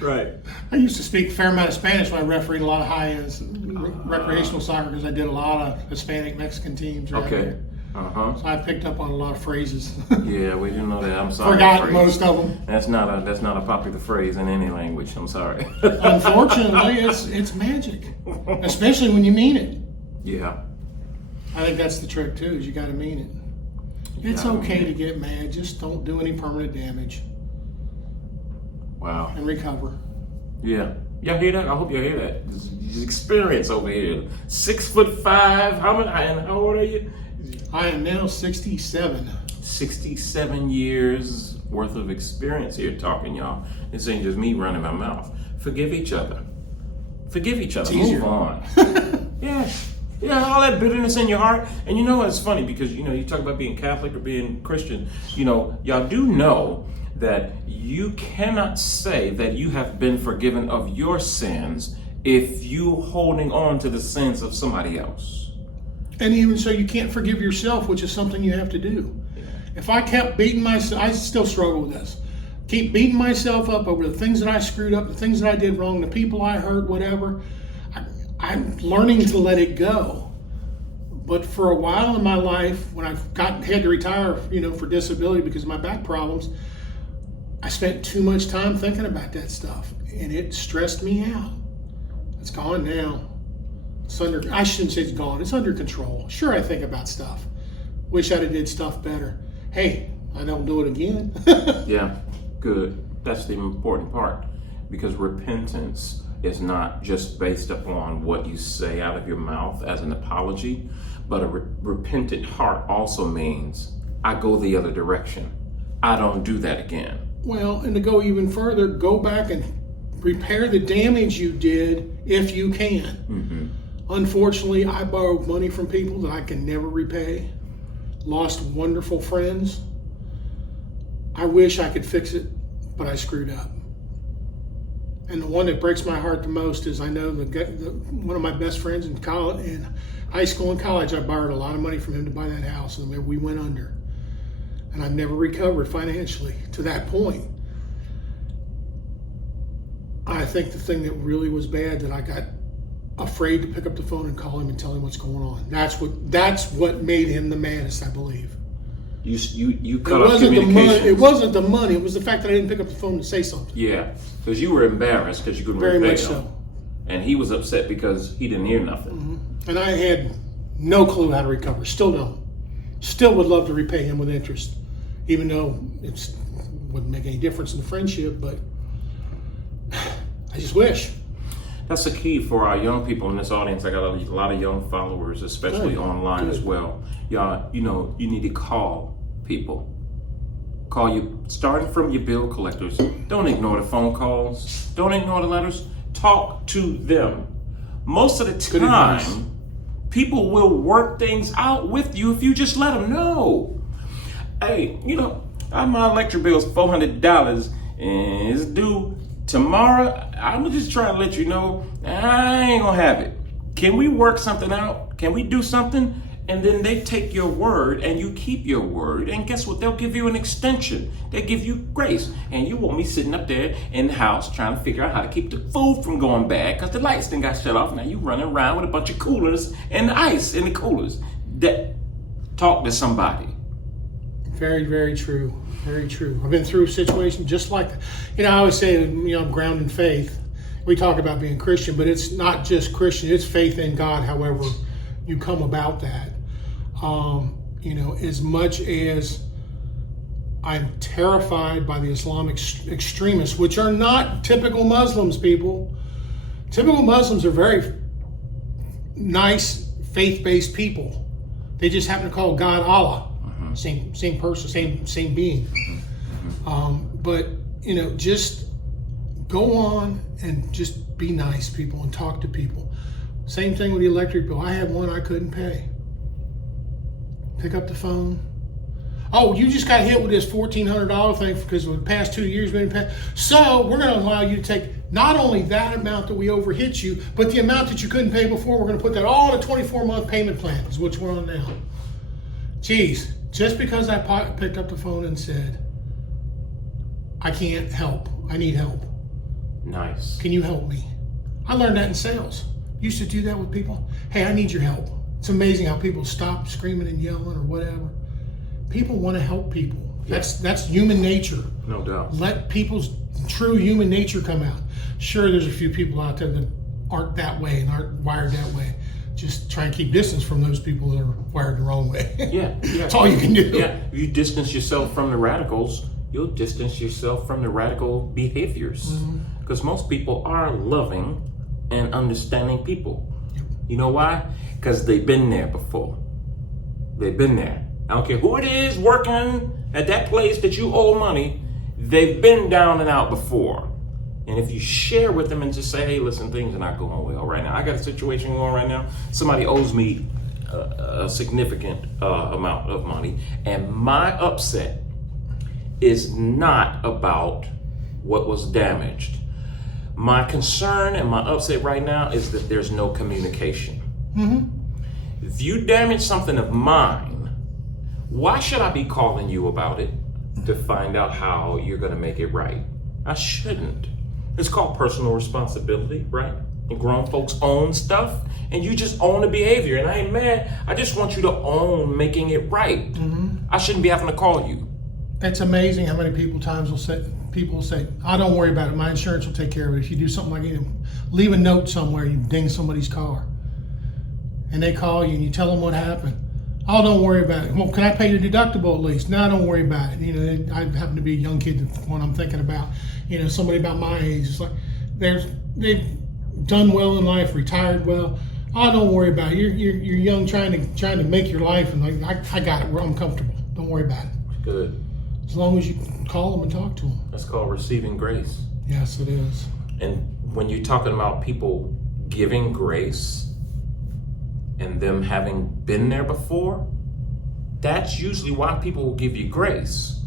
Right. I used to speak a fair amount of Spanish when I refereed a lot of high-end recreational soccer, because I did a lot of Hispanic Mexican teams. Right Okay. there. So I picked up on a lot of phrases. Yeah, we didn't know that. I'm sorry. Forgot most of them. That's not a popular phrase in any language. I'm sorry. Unfortunately, it's magic, especially when you mean it. Yeah. I think that's the trick too. Is you got to mean it. It's okay to get mad. Just don't do any permanent damage. Wow. And recover. Yeah. Y'all hear that? I hope y'all hear that. This experience over here. 6'5". How old are you? I am now 67. 67 years worth of experience here talking, y'all. This ain't just me running my mouth. Forgive each other. Forgive each other. Move on. Yeah. Yeah, all that bitterness in your heart. And you know, it's funny because, you talk about being Catholic or being Christian. Y'all do know that you cannot say that you have been forgiven of your sins if you holding on to the sins of somebody else. And even so, you can't forgive yourself, which is something you have to do. Yeah. If I kept beating myself, I still struggle with this. Keep beating myself up over the things that I screwed up, the things that I did wrong, the people I hurt, whatever. I'm learning to let it go. But for a while in my life, when had to retire, for disability because of my back problems, I spent too much time thinking about that stuff, and it stressed me out. It's gone now. I shouldn't say it's gone. It's under control. Sure, I think about stuff. Wish I'd have did stuff better. Hey, I don't do it again. Yeah, good. That's the important part, because repentance is not just based upon what you say out of your mouth as an apology, but a repentant heart also means I go the other direction. I don't do that again. Well, and to go even further, go back and repair the damage you did if you can. Mm-hmm. Unfortunately, I borrowed money from people that I can never repay. Lost wonderful friends. I wish I could fix it, but I screwed up. And the one that breaks my heart the most is I know one of my best friends in college, in high school and college, I borrowed a lot of money from him to buy that house, and we went under. And I've never recovered financially to that point. I think the thing that really was bad, that I got afraid to pick up the phone and call him and tell him what's going on. That's what made him the maddest, I believe. You cut off communication. It wasn't the money. It was the fact that I didn't pick up the phone to say something. Yeah, because you were embarrassed because you couldn't repay him. Very much so. And he was upset because he didn't hear nothing. Mm-hmm. And I had no clue how to recover. Still don't. Still would love to repay him with interest, even though it wouldn't make any difference in the friendship. But I just wish. That's the key for our young people in this audience. I got a lot of young followers, especially online as well. Y'all, you need to call people. Call you, starting from your bill collectors. Don't ignore the phone calls. Don't ignore the letters. Talk to them. Most of the time, people will work things out with you if you just let them know. Hey, my electric bill is $400 and it's due tomorrow. I'm just trying to let you know I ain't gonna have it. Can we work something out? Can we do something? And then they take your word and you keep your word. And guess what? They'll give you an extension. They give you grace. And you want me sitting up there in the house trying to figure out how to keep the food from going bad because the lights then got shut off. Now you running around with a bunch of coolers and ice in the coolers. Talk to somebody. Very, very true. Very true. I've been through a situation just like that. I always say, I'm grounded in faith. We talk about being Christian, but it's not just Christian. It's faith in God, however you come about that. As much as I'm terrified by the Islamic extremists, which are not typical Muslims, people. Typical Muslims are very nice, faith-based people. They just happen to call God Allah. Same person, same being. But just go on and just be nice, people, and talk to people. Same thing with the electric bill. I had one I couldn't pay. Pick up the phone. Oh, you just got hit with this $1,400 thing because of the past 2 years we didn't pay. So we're going to allow you to take not only that amount that we overhit you, but the amount that you couldn't pay before. We're going to put that all in a 24-month payment plan, is what we're on now. Geez, just because I picked up the phone and said, I can't help. I need help. Nice. Can you help me? I learned that in sales. Used to do that with people. Hey, I need your help. It's amazing how people stop screaming and yelling or whatever. People want to help people. Yeah. That's human nature. No doubt. Let people's true human nature come out. Sure, there's a few people out there that aren't that way and aren't wired that way. Just try and keep distance from those people that are wired the wrong way. Yeah. That's all you can do. Yeah. If you distance yourself from the radicals, you'll distance yourself from the radical behaviors. Because most people are loving and understanding people. Yep. You know why? Because they've been there before. They've been there. I don't care who it is working at that place that you owe money. They've been down and out before. And if you share with them and just say, hey, listen, things are not going well right now. I got a situation going right now. Somebody owes me a significant amount of money. And my upset is not about what was damaged. My concern and my upset right now is that there's no communication. If you damage something of mine, why should I be calling you about it to find out how you're going to make it right? I shouldn't. It's called personal responsibility, right? And grown folks own stuff, and you just own the behavior. And I ain't mad. I just want you to own making it right. I shouldn't be having to call you. It's amazing how many people will say, "I don't worry about it. My insurance will take care of it." If you do something like leave a note somewhere, you ding somebody's car, and they call you and you tell them what happened. Oh, don't worry about it. Well, can I pay your deductible at least? No, don't worry about it. I happen to be a young kid, the one I'm thinking about. Somebody about my age. It's like they've done well in life, retired well. Oh, don't worry about it. You're young, trying to make your life, and I got it. I'm comfortable. Don't worry about it. Good. As long as you call them and talk to them. That's called receiving grace. Yes, it is. And when you're talking about people giving grace and them having been there before, that's usually why people will give you grace.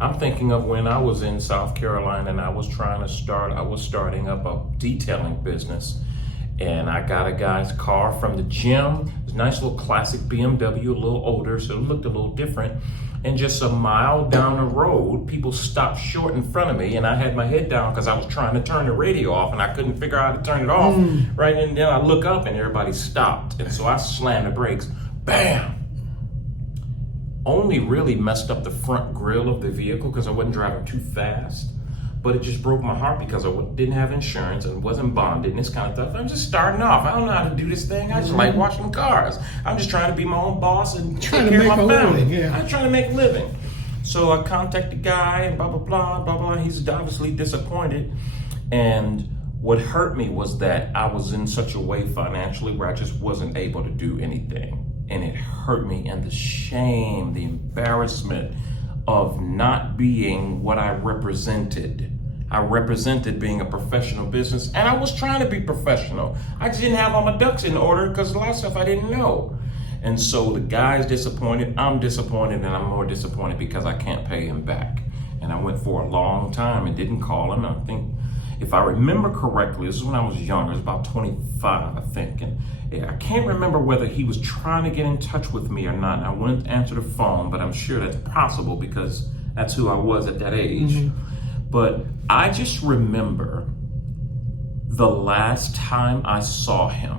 I'm thinking of when I was in South Carolina and I was starting up a detailing business. And I got a guy's car from the gym. It was a nice little classic BMW, a little older, so it looked a little different. And just a mile down the road, people stopped short in front of me, and I had my head down because I was trying to turn the radio off, and I couldn't figure out how to turn it off. Right, and then I look up, and everybody stopped. And so I slammed the brakes. Bam! Only really messed up the front grille of the vehicle because I wasn't driving too fast. But it just broke my heart because I didn't have insurance and wasn't bonded and this kind of stuff. I'm just starting off. I don't know how to do this thing. I just like washing cars. I'm just trying to be my own boss and trying take care to of make my a family. living, yeah. I'm trying to make a living. So I contacted the guy and blah, blah, blah, blah, blah. He's obviously disappointed. And what hurt me was that I was in such a way financially where I just wasn't able to do anything. And it hurt me, and the shame, the embarrassment of not being what I represented. I represented being a professional business, and I was trying to be professional. I just didn't have all my ducks in order because a lot of stuff I didn't know. And so the guy's disappointed, I'm disappointed, and I'm more disappointed because I can't pay him back. And I went for a long time and didn't call him. I think, if I remember correctly, this is when I was younger, I was about 25, I think. And I can't remember whether he was trying to get in touch with me or not. And I wouldn't answer the phone, but I'm sure that's possible because that's who I was at that age. But I just remember the last time I saw him.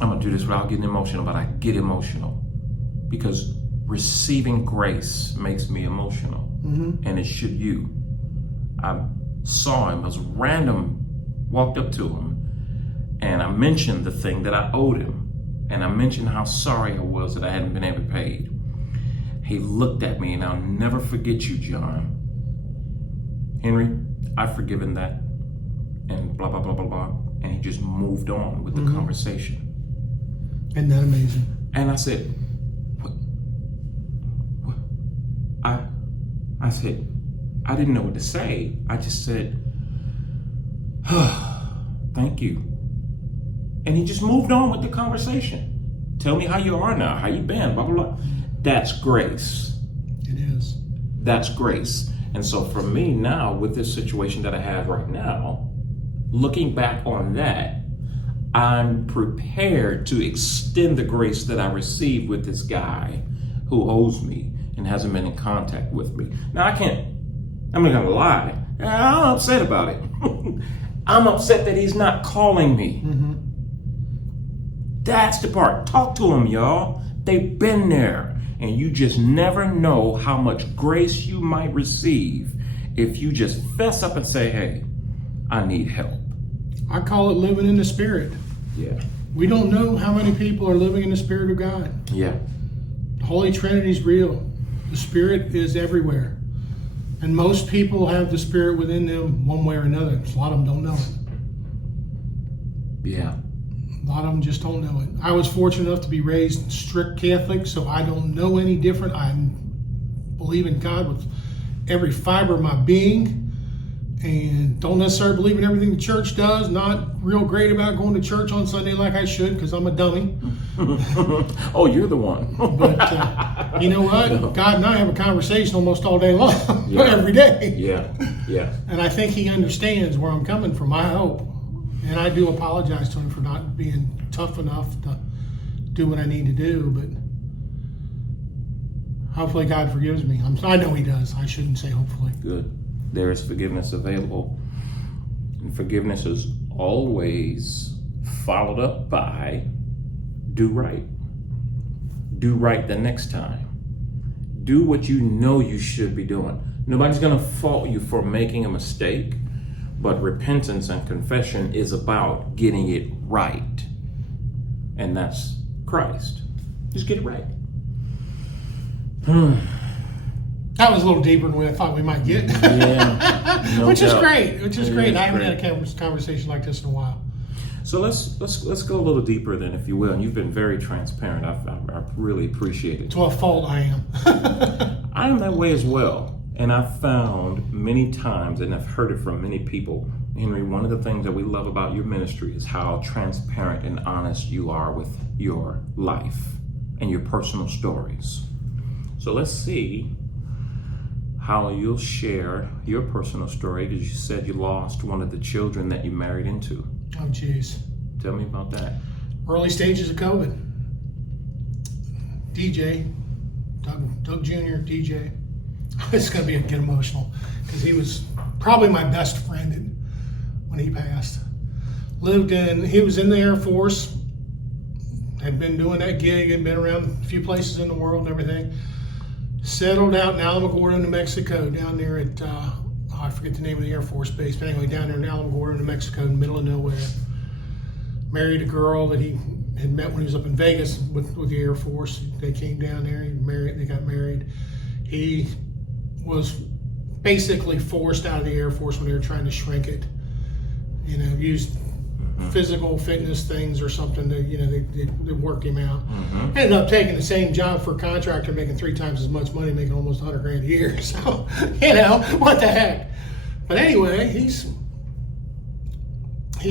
I'm gonna do this without getting emotional, but I get emotional because receiving grace makes me emotional, and it should you. I saw him, it was random, walked up to him, and I mentioned the thing that I owed him, and I mentioned how sorry I was that I hadn't been able to pay. He looked at me, and I'll never forget you, John. Henry, I've forgiven that, and blah, blah, blah, blah, blah. And he just moved on with the conversation. Isn't that amazing? And I said, what? I said, I didn't know what to say. I just said, thank you. And he just moved on with the conversation. Tell me how you are now, how you been, blah, blah, blah. That's grace. It is. That's grace. And so for me now, with this situation that I have right now, looking back on that, I'm prepared to extend the grace that I received with this guy who owes me and hasn't been in contact with me. Now I'm not gonna lie, I'm upset about it. I'm upset that he's not calling me. That's the part. Talk to him, y'all. They've been there. And you just never know how much grace you might receive if you just fess up and say, hey, I need help. I call it living in the Spirit. Yeah. We don't know how many people are living in the Spirit of God. Yeah. The Holy Trinity is real. The Spirit is everywhere. And most people have the Spirit within them one way or another. A lot of them don't know it. Yeah. A lot of them just don't know it. I was fortunate enough to be raised strict Catholic, so I don't know any different. I believe in God with every fiber of my being and don't necessarily believe in everything the church does. Not real great about going to church on Sunday like I should because I'm a dummy. Oh, you're the one. But you know what? God and I have a conversation almost all day long, every day. Yeah, yeah. And I think He understands where I'm coming from, I hope. And I do apologize to him for not being tough enough to do what I need to do, but hopefully God forgives me. I know He does. I shouldn't say hopefully. Good. There is forgiveness available. And forgiveness is always followed up by do right. Do right the next time. Do what you know you should be doing. Nobody's going to fault you for making a mistake. But repentance and confession is about getting it right. And that's Christ. Just get it right. That was a little deeper than I thought we might get. Yeah. No Which doubt. is great. I haven't had a conversation like this in a while. So let's go a little deeper then, if you will. And you've been very transparent. I really appreciate it. To a fault I am. I am that way as well. And I've found many times, and I've heard it from many people, Henry, one of the things that we love about your ministry is how transparent and honest you are with your life. and your personal stories. So let's see how you'll share your personal story, because you said you lost one of the children that you married into. Oh, geez. Tell me about that. Early stages of COVID. DJ, Doug Jr., DJ. It's going to get emotional because he was probably my best friend when he passed. He was in the Air Force, had been doing that gig, had been around a few places in the world and everything. Settled out in Alamogordo, New Mexico, down there at, I forget the name of the Air Force base, but anyway, down there in Alamogordo, New Mexico, in the middle of nowhere. Married a girl that he had met when he was up in Vegas with the Air Force. They came down there, they got married. He was basically forced out of the Air Force when they were trying to shrink it. Used physical fitness things or something to, they worked him out. Ended up taking the same job for a contractor, making 3 times as much money, making almost $100,000 a year. So, what the heck. But anyway, he's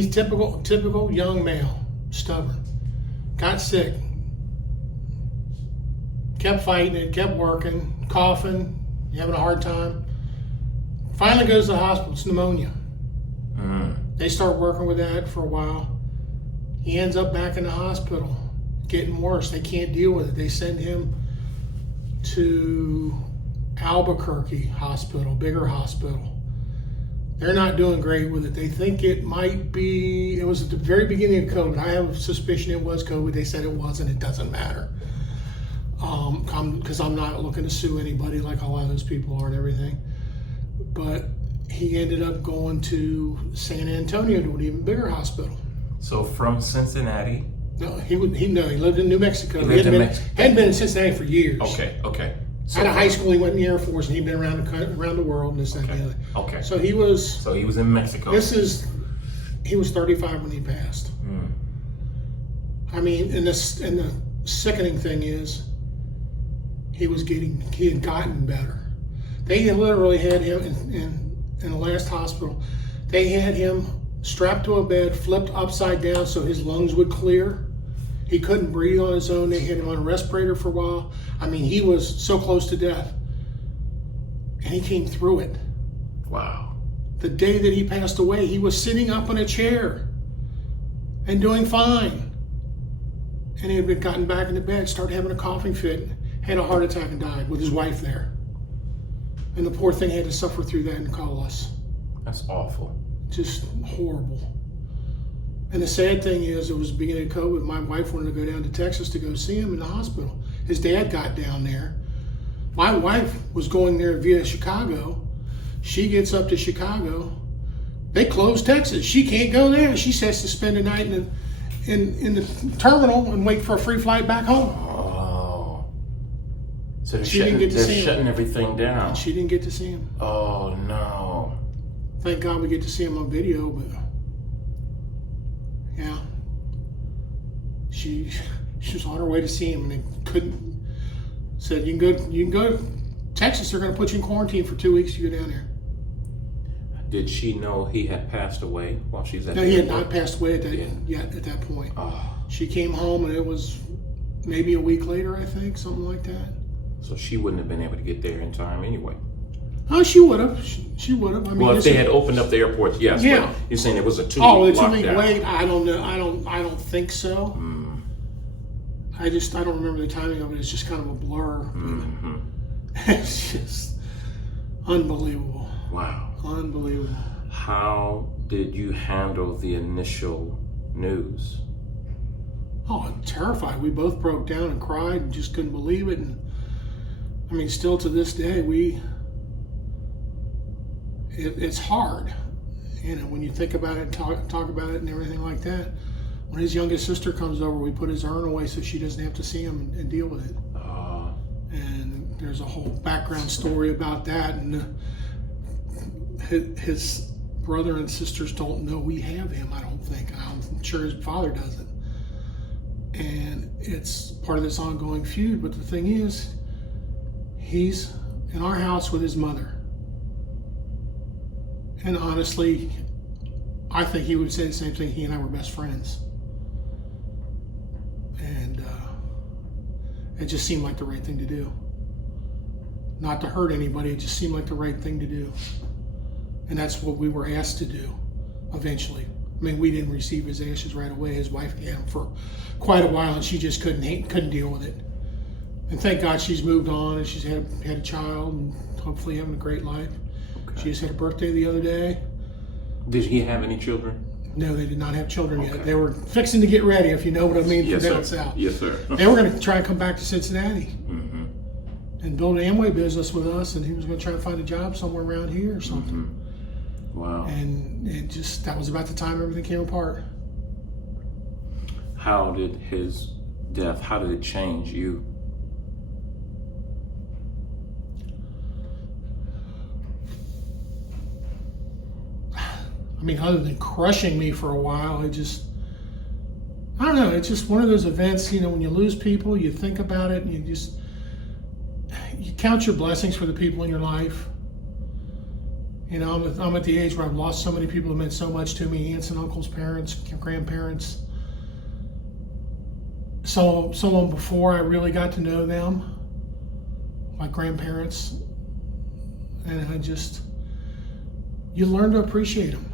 typical young male, stubborn. Got sick. Kept fighting it, kept working, coughing, having a hard time. Finally goes to the hospital, it's pneumonia. They start working with that for a while. He ends up back in the hospital, getting worse. They can't deal with it. They send him to Albuquerque Hospital, bigger hospital. They're not doing great with it. They think it was at the very beginning of COVID. I have a suspicion it was COVID. They said it wasn't. It doesn't matter. Because I'm not looking to sue anybody like a lot of those people are and everything. But he ended up going to San Antonio to an even bigger hospital. So from Cincinnati? No, he lived in New Mexico. He hadn't been in Cincinnati for years. Okay. So out of high school, he went in the Air Force, and he'd been around the world and this, that, and the other. Okay. So he was in Mexico. He was 35 when he passed. I mean, and the sickening thing is, he had gotten better. They had literally had him in the last hospital. They had him strapped to a bed, flipped upside down so his lungs would clear. He couldn't breathe on his own. They had him on a respirator for a while. I mean, he was so close to death. And he came through it. Wow. The day that he passed away, he was sitting up in a chair and doing fine. And he had gotten back into bed, started having a coughing fit, had a heart attack and died with his wife there. And the poor thing had to suffer through that and call us. That's awful. Just horrible. And the sad thing is, it was the beginning of COVID. My wife wanted to go down to Texas to go see him in the hospital. His dad got down there. My wife was going there via Chicago. She gets up to Chicago. They closed Texas. She can't go there. She has to spend the night in the terminal and wait for a free flight back home. Oh. So They're shutting everything down. And she didn't get to see him. Oh, no. Thank God we get to see him on video, but yeah. She was on her way to see him and they couldn't. Said, you can go to Texas, they're going to put you in quarantine for 2 weeks to go down there. Did she know he had passed away while she's at No, the he had airport? not passed away yet at that point. Oh. She came home and it was maybe a week later, I think, something like that. So she wouldn't have been able to get there in time anyway. Oh, she would have. She would have. I mean, Well, if they had opened up the airports, yes. Yeah. But you're saying it was a 2-week the lockdown. 2 week wait. I don't know. I don't think so. I don't remember the timing of it. It's just kind of a blur. It's just unbelievable. Wow. Unbelievable. How did you handle the initial news? Oh, I'm terrified. We both broke down and cried and just couldn't believe it. And I mean, still to this day, it's hard. When you think about it, talk about it and everything like that. When his youngest sister comes over, we put his urn away so she doesn't have to see him and deal with it. And there's a whole background story about that. And his brother and sisters don't know we have him, I don't think. I'm sure his father doesn't. And it's part of this ongoing feud. But the thing is, he's in our house with his mother. And honestly, I think he would say the same thing. He and I were best friends. And It just seemed like the right thing to do. Not to hurt anybody, it just seemed like the right thing to do. And that's what we were asked to do eventually. I mean, we didn't receive his ashes right away. His wife had him for quite a while, and she just couldn't deal with it. And thank God she's moved on, and she's had a child, and hopefully having a great life. Okay. She just had a birthday the other day. Did he have any children? No, they did not have children yet. They were fixing to get ready, if you know what I mean, for down south. Yes, sir. They were going to try and come back to Cincinnati and build an Amway business with us, and he was going to try to find a job somewhere around here or something. Wow. And that was about the time everything came apart. How did his death, how did it change you? I mean, other than crushing me for a while, I don't know, it's just one of those events, when you lose people, you think about it and you count your blessings for the people in your life. I'm at the age where I've lost so many people who meant so much to me, aunts and uncles, parents, grandparents. Someone before I really got to know them, my grandparents, and you learn to appreciate them.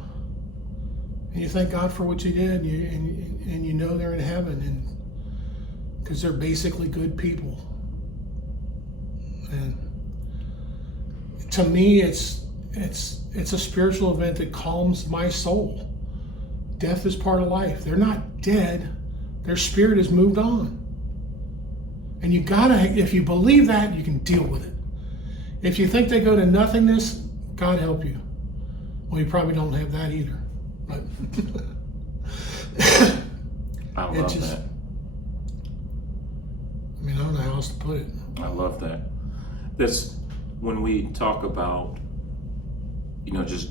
And you thank God for what you did, and you know they're in heaven, and because they're basically good people. And to me, it's a spiritual event that calms my soul. Death is part of life. They're not dead. Their spirit has moved on. And if you believe that, you can deal with it. If you think they go to nothingness, God help you. Well, you probably don't have that either. But I love that. I mean, I don't know how else to put it. I love that. This, when we talk about, just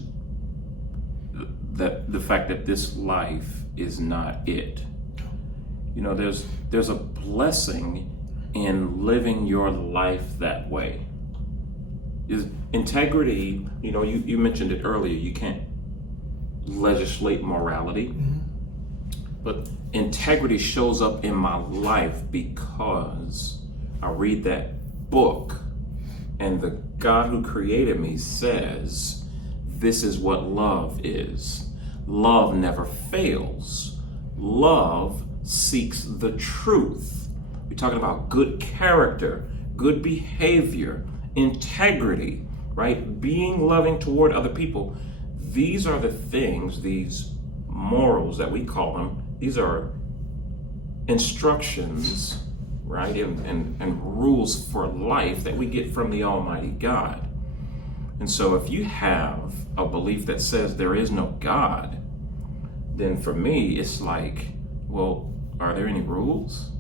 the fact that this life is not it. There's a blessing in living your life that way. Is integrity, you mentioned it earlier, you can't legislate morality, but integrity shows up in my life because I read that book and the God who created me says, this is what love is. Love never fails. Love seeks the truth. We're talking about good character, good behavior, integrity, right? Being loving toward other people. These are the things, these morals that we call them, these are instructions, right? And rules for life that we get from the Almighty God. And so if you have a belief that says there is no God, then for me, it's like, well, are there any rules?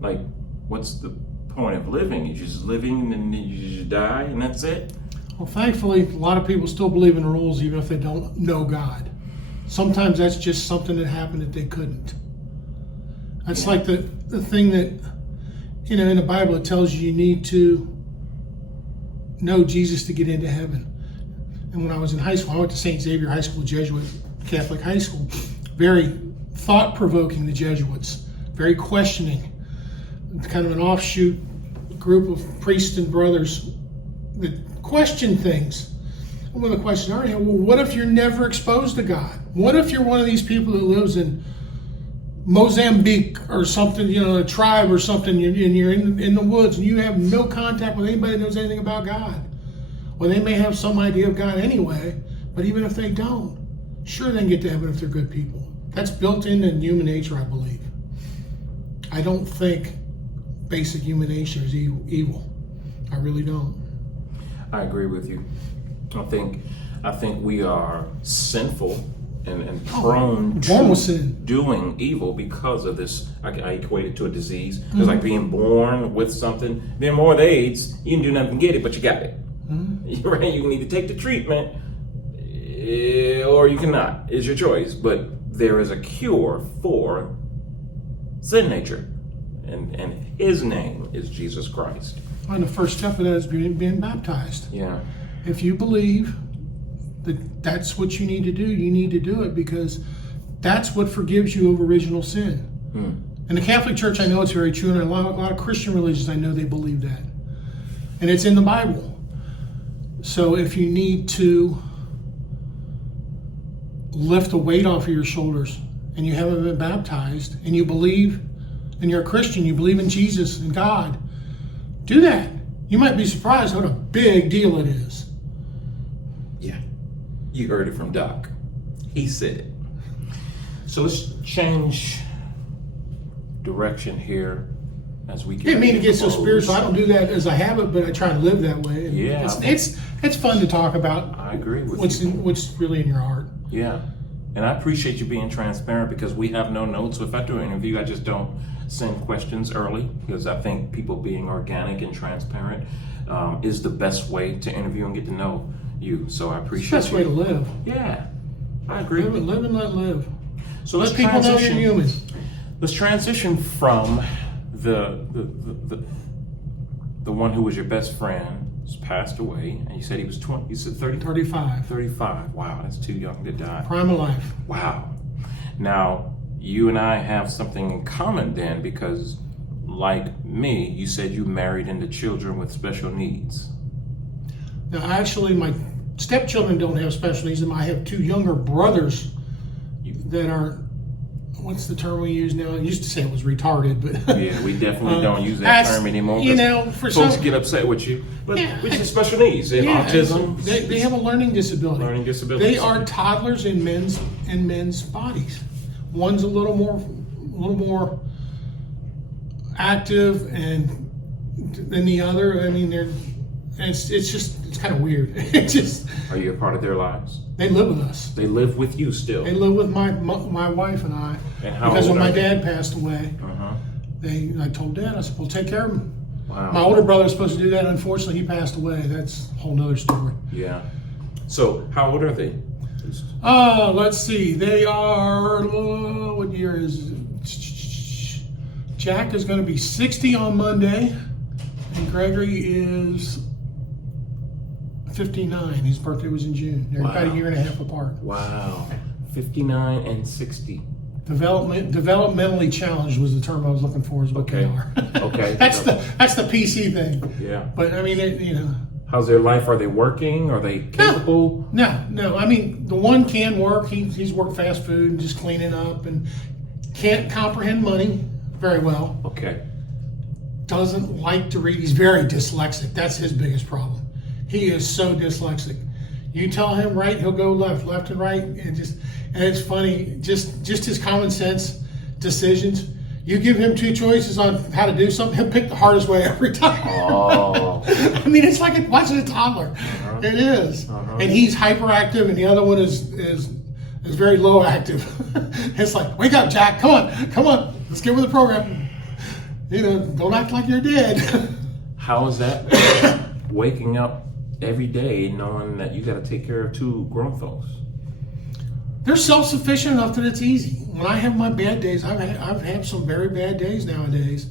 Like, what's the point of living? You're just living and then you just die and that's it? Well, thankfully, a lot of people still believe in rules even if they don't know God. Sometimes that's just something that happened that they couldn't. That's like the thing that, in the Bible, it tells you need to know Jesus to get into heaven. And when I was in high school, I went to St. Xavier High School, Jesuit Catholic high school. Very thought-provoking, the Jesuits. Very questioning. Kind of an offshoot group of priests and brothers that question things. And one of the questions are, well, what if you're never exposed to God? What if you're one of these people that lives in Mozambique or something, a tribe or something, and you're in the woods and you have no contact with anybody that knows anything about God? Well, they may have some idea of God anyway, but even if they don't, sure they can get to heaven if they're good people. That's built into human nature, I believe. I don't think basic human nature is evil. I really don't. I agree with you. I think we are sinful and prone to doing evil because of this. I equate it to a disease. Mm-hmm. It's like being born with something. Then more with AIDS, you can do nothing to get it, but you got it. Mm-hmm. Right? You can either take the treatment or you cannot. It's your choice. But there is a cure for sin nature. And his name is Jesus Christ. And the first step of that is being baptized. Yeah. If you believe that that's what you need to do, you need to do it because that's what forgives you of original sin. In the Catholic Church, I know it's very true, and a lot of Christian religions, I know they believe that. And it's in the Bible. So if you need to lift a weight off of your shoulders and you haven't been baptized and you believe, and you're a Christian, you believe in Jesus and God, do that. You might be surprised what a big deal it is. Yeah. You heard it from Doc. He said it. So let's change direction here as we get. Didn't mean to get so spiritual. I don't do that as a habit, but I try to live that way. And yeah, it's fun to talk about. I agree with what's really in your heart. Yeah, and I appreciate you being transparent because we have no notes. So if I do an interview, I just don't send questions early because I think people being organic and transparent is the best way to interview and get to know you. So I appreciate it's the best way to live. Yeah, I agree. Live and let live. So let people know you're human. Let's transition from the one who was your best friend, who's passed away, and you said he was 20. You said 30? 35. 35. Wow, that's too young to die. Prime of life. Wow. Now, you and I have something in common then, because like me, you said you married into children with special needs. Now, actually, my stepchildren don't have special needs, and I have two younger brothers that are, what's the term we use now? I used to say it was retarded, but yeah, we definitely don't use that term anymore. You know, for folks some, get upset with you, but yeah, which is special needs, autism. They have a learning disability. Learning disability. They are toddlers in men's bodies. One's a little more active than the other. I mean, it's kind of weird. Are you a part of their lives? They live with us. They live with you still. They live with my wife and I. And how because old when my are they? dad passed away, I told Dad, I said, "Well, take care of him." Wow. My older brother was supposed to do that. Unfortunately, he passed away. That's a whole nother story. Yeah. So how old are they? Let's see. They are, what year is it? Jack is going to be 60 on Monday, and Gregory is 59. His birthday was in June. They're about a year and a half apart. Wow. 59 and 60. Developmentally challenged was the term I was looking for, is what they are. Okay. That's the PC thing. Yeah. But I mean, How's their life? Are they working? Are they capable? No. I mean, the one can work. He's worked fast food and just cleaning up, and can't comprehend money very well. Okay. Doesn't like to read. He's very dyslexic. That's his biggest problem. He is so dyslexic. You tell him right, he'll go left and right, and it's funny. Just his common sense decisions. You give him two choices on how to do something, he'll pick the hardest way every time. Oh. I mean, it's like watching a toddler. It is. And he's hyperactive, and the other one is very low active. It's like, wake up, Jack. Come on. Let's get with the program. Don't act like you're dead. How is that waking up every day knowing that you got to take care of two grown folks? They're self-sufficient enough that it's easy. When I have my bad days, I've had some very bad days nowadays,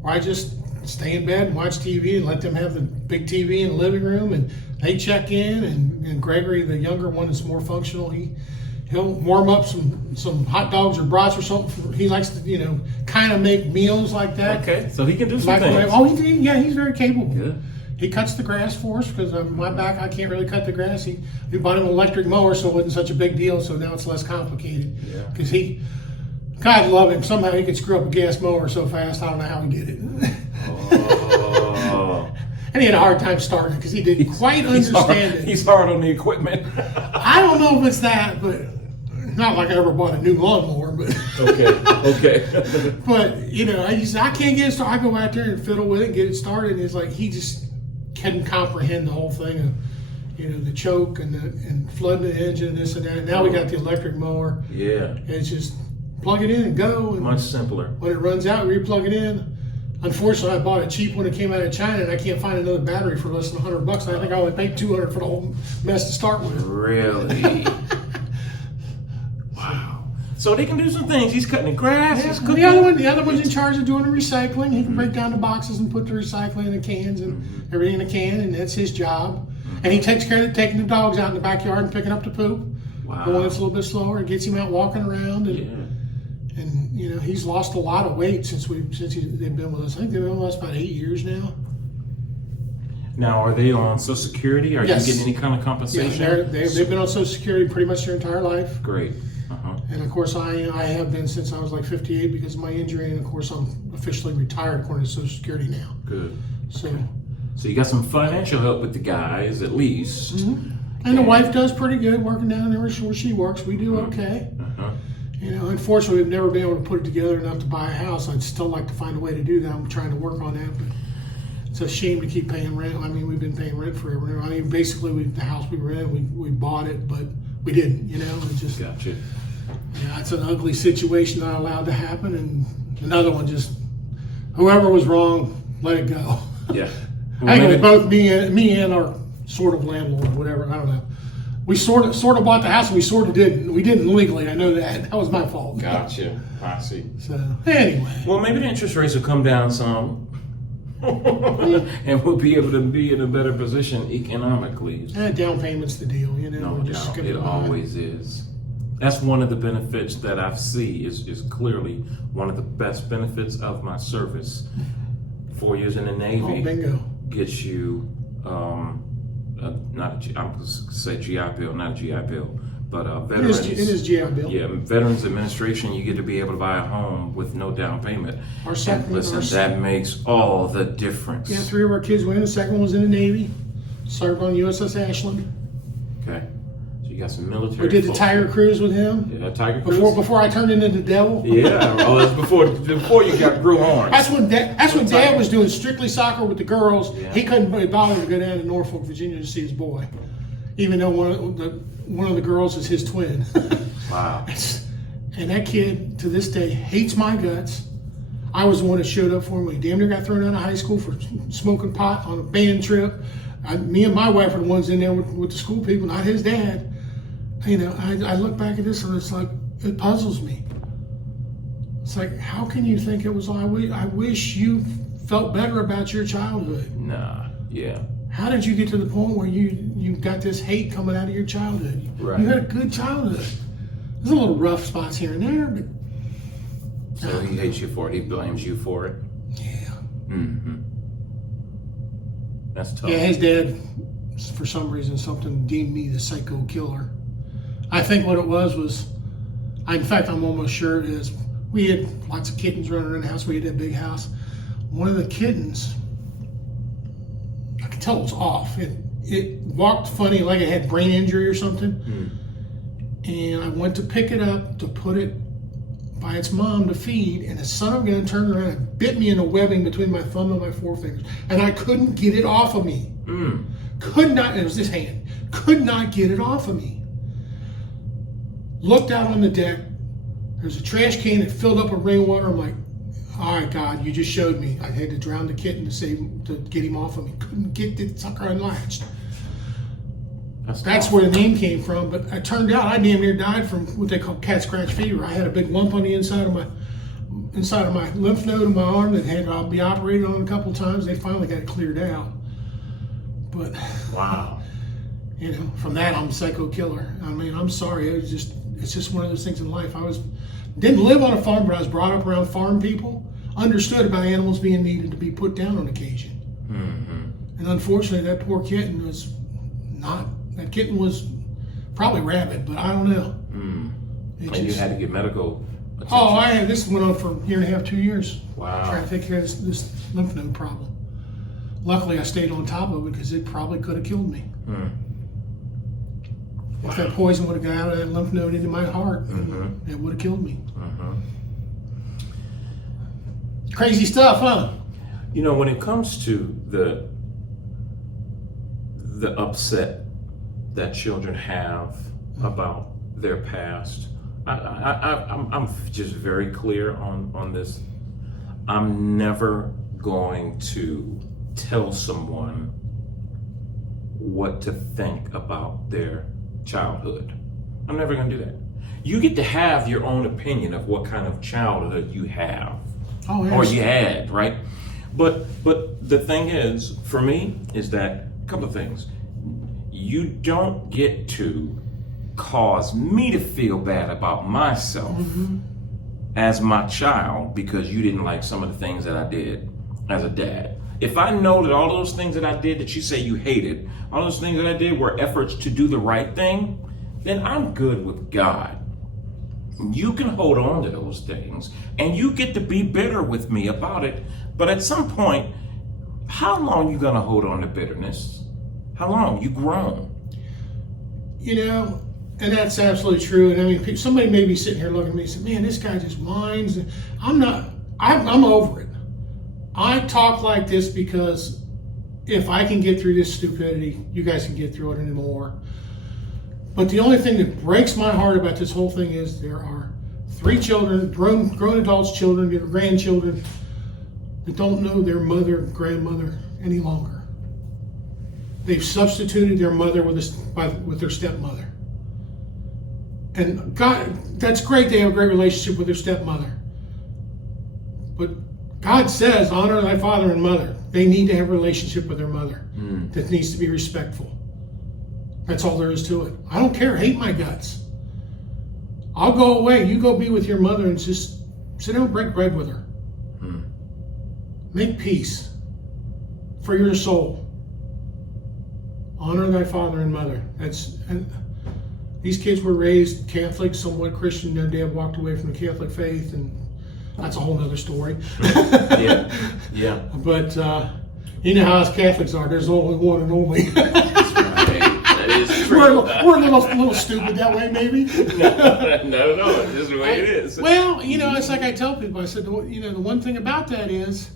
where I just stay in bed and watch TV and let them have the big TV in the living room, and they check in. And Gregory, the younger one, is more functional. He'll warm up some hot dogs or brats or something. He likes to kind of make meals like that. Okay, so he can do some things. Oh, he's very capable. Good. He cuts the grass for us because my back, I can't really cut the grass. We bought him an electric mower, so it wasn't such a big deal. So now it's less complicated. Yeah. Because God love him. Somehow he could screw up a gas mower so fast. I don't know how he did it. Oh. And he had a hard time starting because he didn't quite understand it. He's hard on the equipment. I don't know if it's that, but not like I ever bought a new lawnmower. But okay. But I can't get it started. I go out there and fiddle with it and get it started. And it's like he just couldn't comprehend the whole thing of, the choke and flooding the engine and this and that. And now we got the electric mower. Yeah. And it's just plug it in and go. And much simpler. when it runs out, we plug it in. Unfortunately, I bought a cheap one that came out of China, and I can't find another battery for less than $100. I think I only paid $200 for the whole mess to start with. Really? Wow. So they can do some things. He's cutting the grass. Yeah, He's cooking. the other one's in charge of doing the recycling. He can break down the boxes and put the recycling in the cans and everything in the can, and that's his job. And he takes care of taking the dogs out in the backyard and picking up the poop. Wow. The one that's a little bit slower, it gets him out walking around. And, And he's lost a lot of weight since they've been with us. I think they've been with us about 8 years now. Now, are they on Social Security? Are Yes. you getting any kind of compensation? Yeah, they've been on Social Security pretty much their entire life. Great. And of course, I have been since I was like 58 because of my injury. And of course, I'm officially retired according to Social Security now. Good. So, So you got some financial help with the guys, at least. and the wife does pretty good working down there where she works. We do okay. Unfortunately, we've never been able to put it together enough to buy a house. I'd still like to find a way to do that. I'm trying to work on that, but it's a shame to keep paying rent. I mean, we've been paying rent forever. I mean, basically, the house we were in, we bought it, but we didn't. It just Gotcha. yeah, it's an ugly situation not allowed to happen, and another one just whoever was wrong, let it go. Yeah. I think it was both me and our sort of landlord, whatever. I don't know. We sort of bought the house, and we sort of didn't. We didn't legally. I know that. That was my fault. Gotcha. I see. So anyway, Well, maybe the interest rates will come down some, and we'll be able to be in a better position economically. down payment's the deal. No we're just doubt, gonna it go on. always is. That's one of the benefits that I see is clearly one of the best benefits of my service. 4 years in the Navy Oh, bingo. gets you not I'm going to say GI Bill, not a GI Bill, but veterans. It is GI Bill. Yeah, Veterans Administration, you get to be able to buy a home with no down payment. Our second, And listen, that makes all the difference. yeah, 3 of our kids went in. The second one was in the Navy. Served on USS Ashland. Okay, so you got some military. We did the folks. Tiger Cruise with him. Yeah, Tiger Cruise. Before I turned into the devil. Yeah, oh, that's before you got grew horns. That's when Dad was doing strictly soccer with the girls. Yeah. He couldn't be bothered to go down to Norfolk, Virginia to see his boy, even though one of the girls is his twin. Wow. And that kid to this day hates my guts. I was the one that showed up for him. He damn near got thrown out of high school for smoking pot on a band trip. Me and my wife are the ones in there with the school people, not his dad. I look back at this and it's like, it puzzles me. It's like, how can you think it was all? I wish you felt better about your childhood. Nah, yeah. How did you get to the point where you got this hate coming out of your childhood? Right. You had a good childhood. There's a little rough spots here and there, but So he hates you for it. He blames you for it. yeah. Mm-hmm. That's tough. Yeah, his dad, for some reason, something deemed me the psycho killer. I think what it was, in fact, I'm almost sure it is. We had lots of kittens running around the house. We had that big house. One of the kittens, I could tell it was off. It walked funny, like it had brain injury or something. And I went to pick it up to put it by its mom to feed, and the son of a gun turned around and bit me in the webbing between my thumb and my forefingers, and I couldn't get it off of me. Could not. It was this hand. Could not get it off of me. Looked out on the deck. There's a trash can that filled up with rainwater. I'm like, all right, God, you just showed me. I had to drown the kitten to get him off of me. Couldn't get the sucker unlatched. That's where the name came from. But it turned out I damn near died from what they call cat scratch fever. I had a big lump on the inside of my lymph node of my arm that had to be operated on a couple of times. They finally got it cleared out. But wow. From that I'm a psycho killer. I mean, I'm sorry. It's just one of those things in life. Didn't live on a farm, but I was brought up around farm people. Understood about animals being needed to be put down on occasion. Mm-hmm. And unfortunately, that poor kitten was not. That kitten was probably rabid, but I don't know. And you had to get medical attention. Oh, this went on for a year and a half, 2 years. Wow. Trying to take care of this lymph node problem. Luckily, I stayed on top of it because it probably could have killed me. If that poison would have got out of that lymph node into my heart, it would have killed me. Crazy stuff, huh? When it comes to the upset that children have about their past, I'm just very clear on this. I'm never going to tell someone what to think about their childhood. I'm never going to do that. You get to have your own opinion of what kind of childhood you have. Oh, yes. Or you had, right? But the thing is, for me, is that a couple of things. You don't get to cause me to feel bad about myself as my child because you didn't like some of the things that I did as a dad. If I know that all those things that I did that you say you hated, all those things that I did were efforts to do the right thing, then I'm good with God. You can hold on to those things and you get to be bitter with me about it. But at some point, how long you gonna hold on to bitterness? How long? You grown. You know, and that's absolutely true. And I mean, somebody may be sitting here looking at me and say, man, this guy just whines. I'm over it. I talk like this because if I can get through this stupidity, you guys can get through it anymore. But the only thing that breaks my heart about this whole thing is there are 3 children, grown adults, children, grandchildren, that don't know their mother, grandmother any longer. They've substituted their mother with their stepmother. And God, that's great. They have a great relationship with their stepmother. But God says, honor thy father and mother. They need to have a relationship with their mother that needs to be respectful. That's all there is to it. I don't care. Hate my guts. I'll go away. You go be with your mother and just sit down and break bread with her. Make peace for your soul. Honor thy father and mother. And these kids were raised Catholic, somewhat Christian. Their dad walked away from the Catholic faith, and that's a whole nother story. Yeah. But you know how us Catholics are. There's only one and only. That's right. That is true. We're a little stupid that way, maybe. No. It's just the way it is. Well, you know, it's like I tell people. I said, you know, the one thing about that is,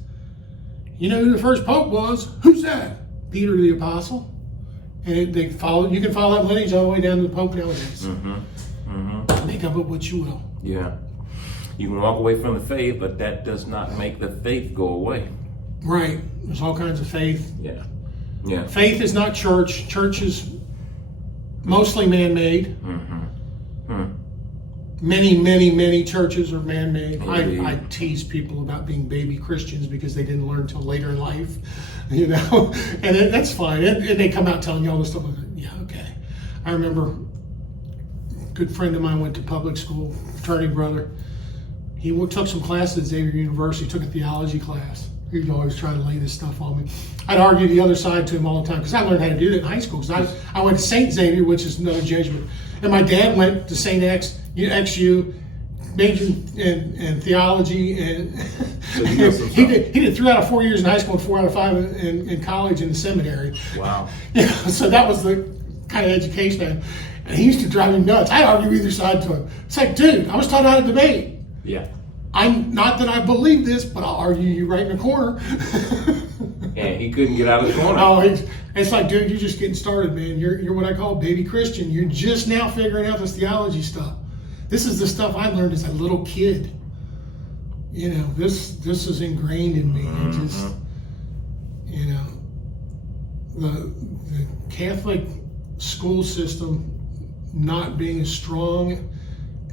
you know who the first pope was? Who's that? Peter the Apostle. And they follow. You can follow that lineage all the way down to the Pope nowadays. Make of it what you will. Yeah. You can walk away from the faith, but that does not make the faith go away. Right. There's all kinds of faith. Yeah. Faith is not church. Church is mostly man-made. Many churches are man-made. I tease people about being baby Christians because they didn't learn until later in life, you know, and that's fine. And they come out telling you all this stuff. Yeah, okay. I remember a good friend of mine went to public school, fraternity brother. He took some classes at Xavier University, took a theology class. He was always trying to lay this stuff on me. I'd argue the other side to him all the time because I learned how to do that in high school. Because I went to St. Xavier, which is another Jesuit, and my dad went to St. XU, majored in theology, and so he did 3 out of 4 years in high school and 4 out of 5 in college and seminary. Wow. Yeah, so that was the kind of education. And he used to drive me nuts. I'd argue either side to him. It's like, dude, I was taught how to debate. Yeah. I'm not that I believe this, but I'll argue you right in the corner. And he couldn't get out of the corner. Oh, it's like, dude, you're just getting started, man. You're what I call a baby Christian. You're just now figuring out this theology stuff. This is the stuff I learned as a little kid. You know, this is ingrained in me. It just, you know, the Catholic school system not being as strong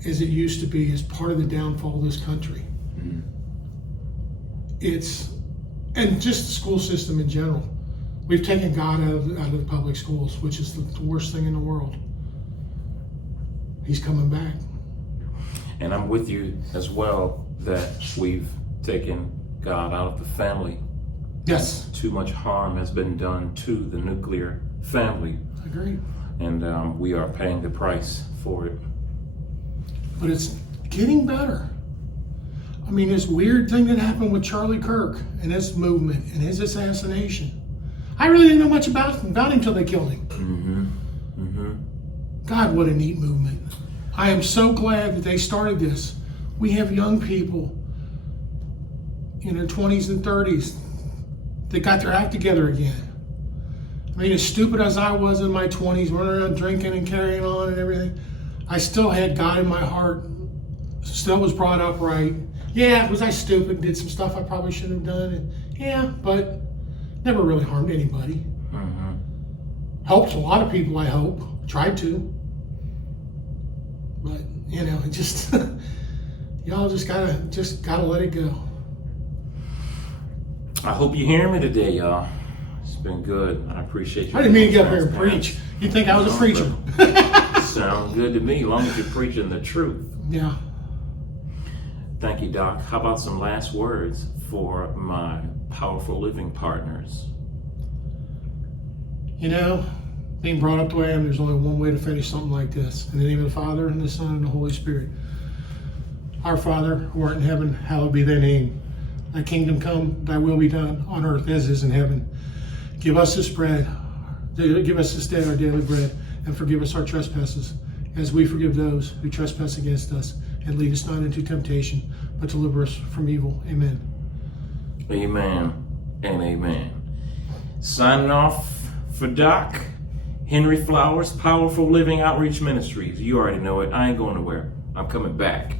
as it used to be is part of the downfall of this country. And just the school system in general. We've taken God out of the public schools, which is the worst thing in the world. He's coming back. And I'm with you as well that we've taken God out of the family. Yes. Too much harm has been done to the nuclear family. I agree. And we are paying the price for it. But it's getting better. I mean, this weird thing that happened with Charlie Kirk and his movement and his assassination. I really didn't know much about him until they killed him. God, what a neat movement. I am so glad that they started this. We have young people in their 20s and 30s that got their act together again. I mean, as stupid as I was in my 20s, running around drinking and carrying on and everything, I still had God in my heart, still was brought up right. Yeah, was I stupid, did some stuff I probably shouldn't have done? And yeah, but never really harmed anybody. Helped a lot of people, I hope. Tried to. But, you know, it just, y'all just gotta let it go. I hope you hear me today, y'all. It's been good. I appreciate you. I didn't mean to get up here and preach. You'd think I was a preacher. Sounds good to me, as long as you're preaching the truth. Yeah. Thank you, Doc. How about some last words for my powerful living partners? You know, being brought up the way I am, there's only one way to finish something like this. In the name of the Father, and the Son, and the Holy Spirit. Our Father, who art in heaven, hallowed be thy name. Thy kingdom come, thy will be done, on earth as is in heaven. Give us this day our daily bread, and forgive us our trespasses, as we forgive those who trespass against us. And lead us not into temptation, but deliver us from evil. Amen. Amen and amen. Signing off for Doc, Henry Flowers, Powerful Living Outreach Ministries. You already know it. I ain't going nowhere. I'm coming back.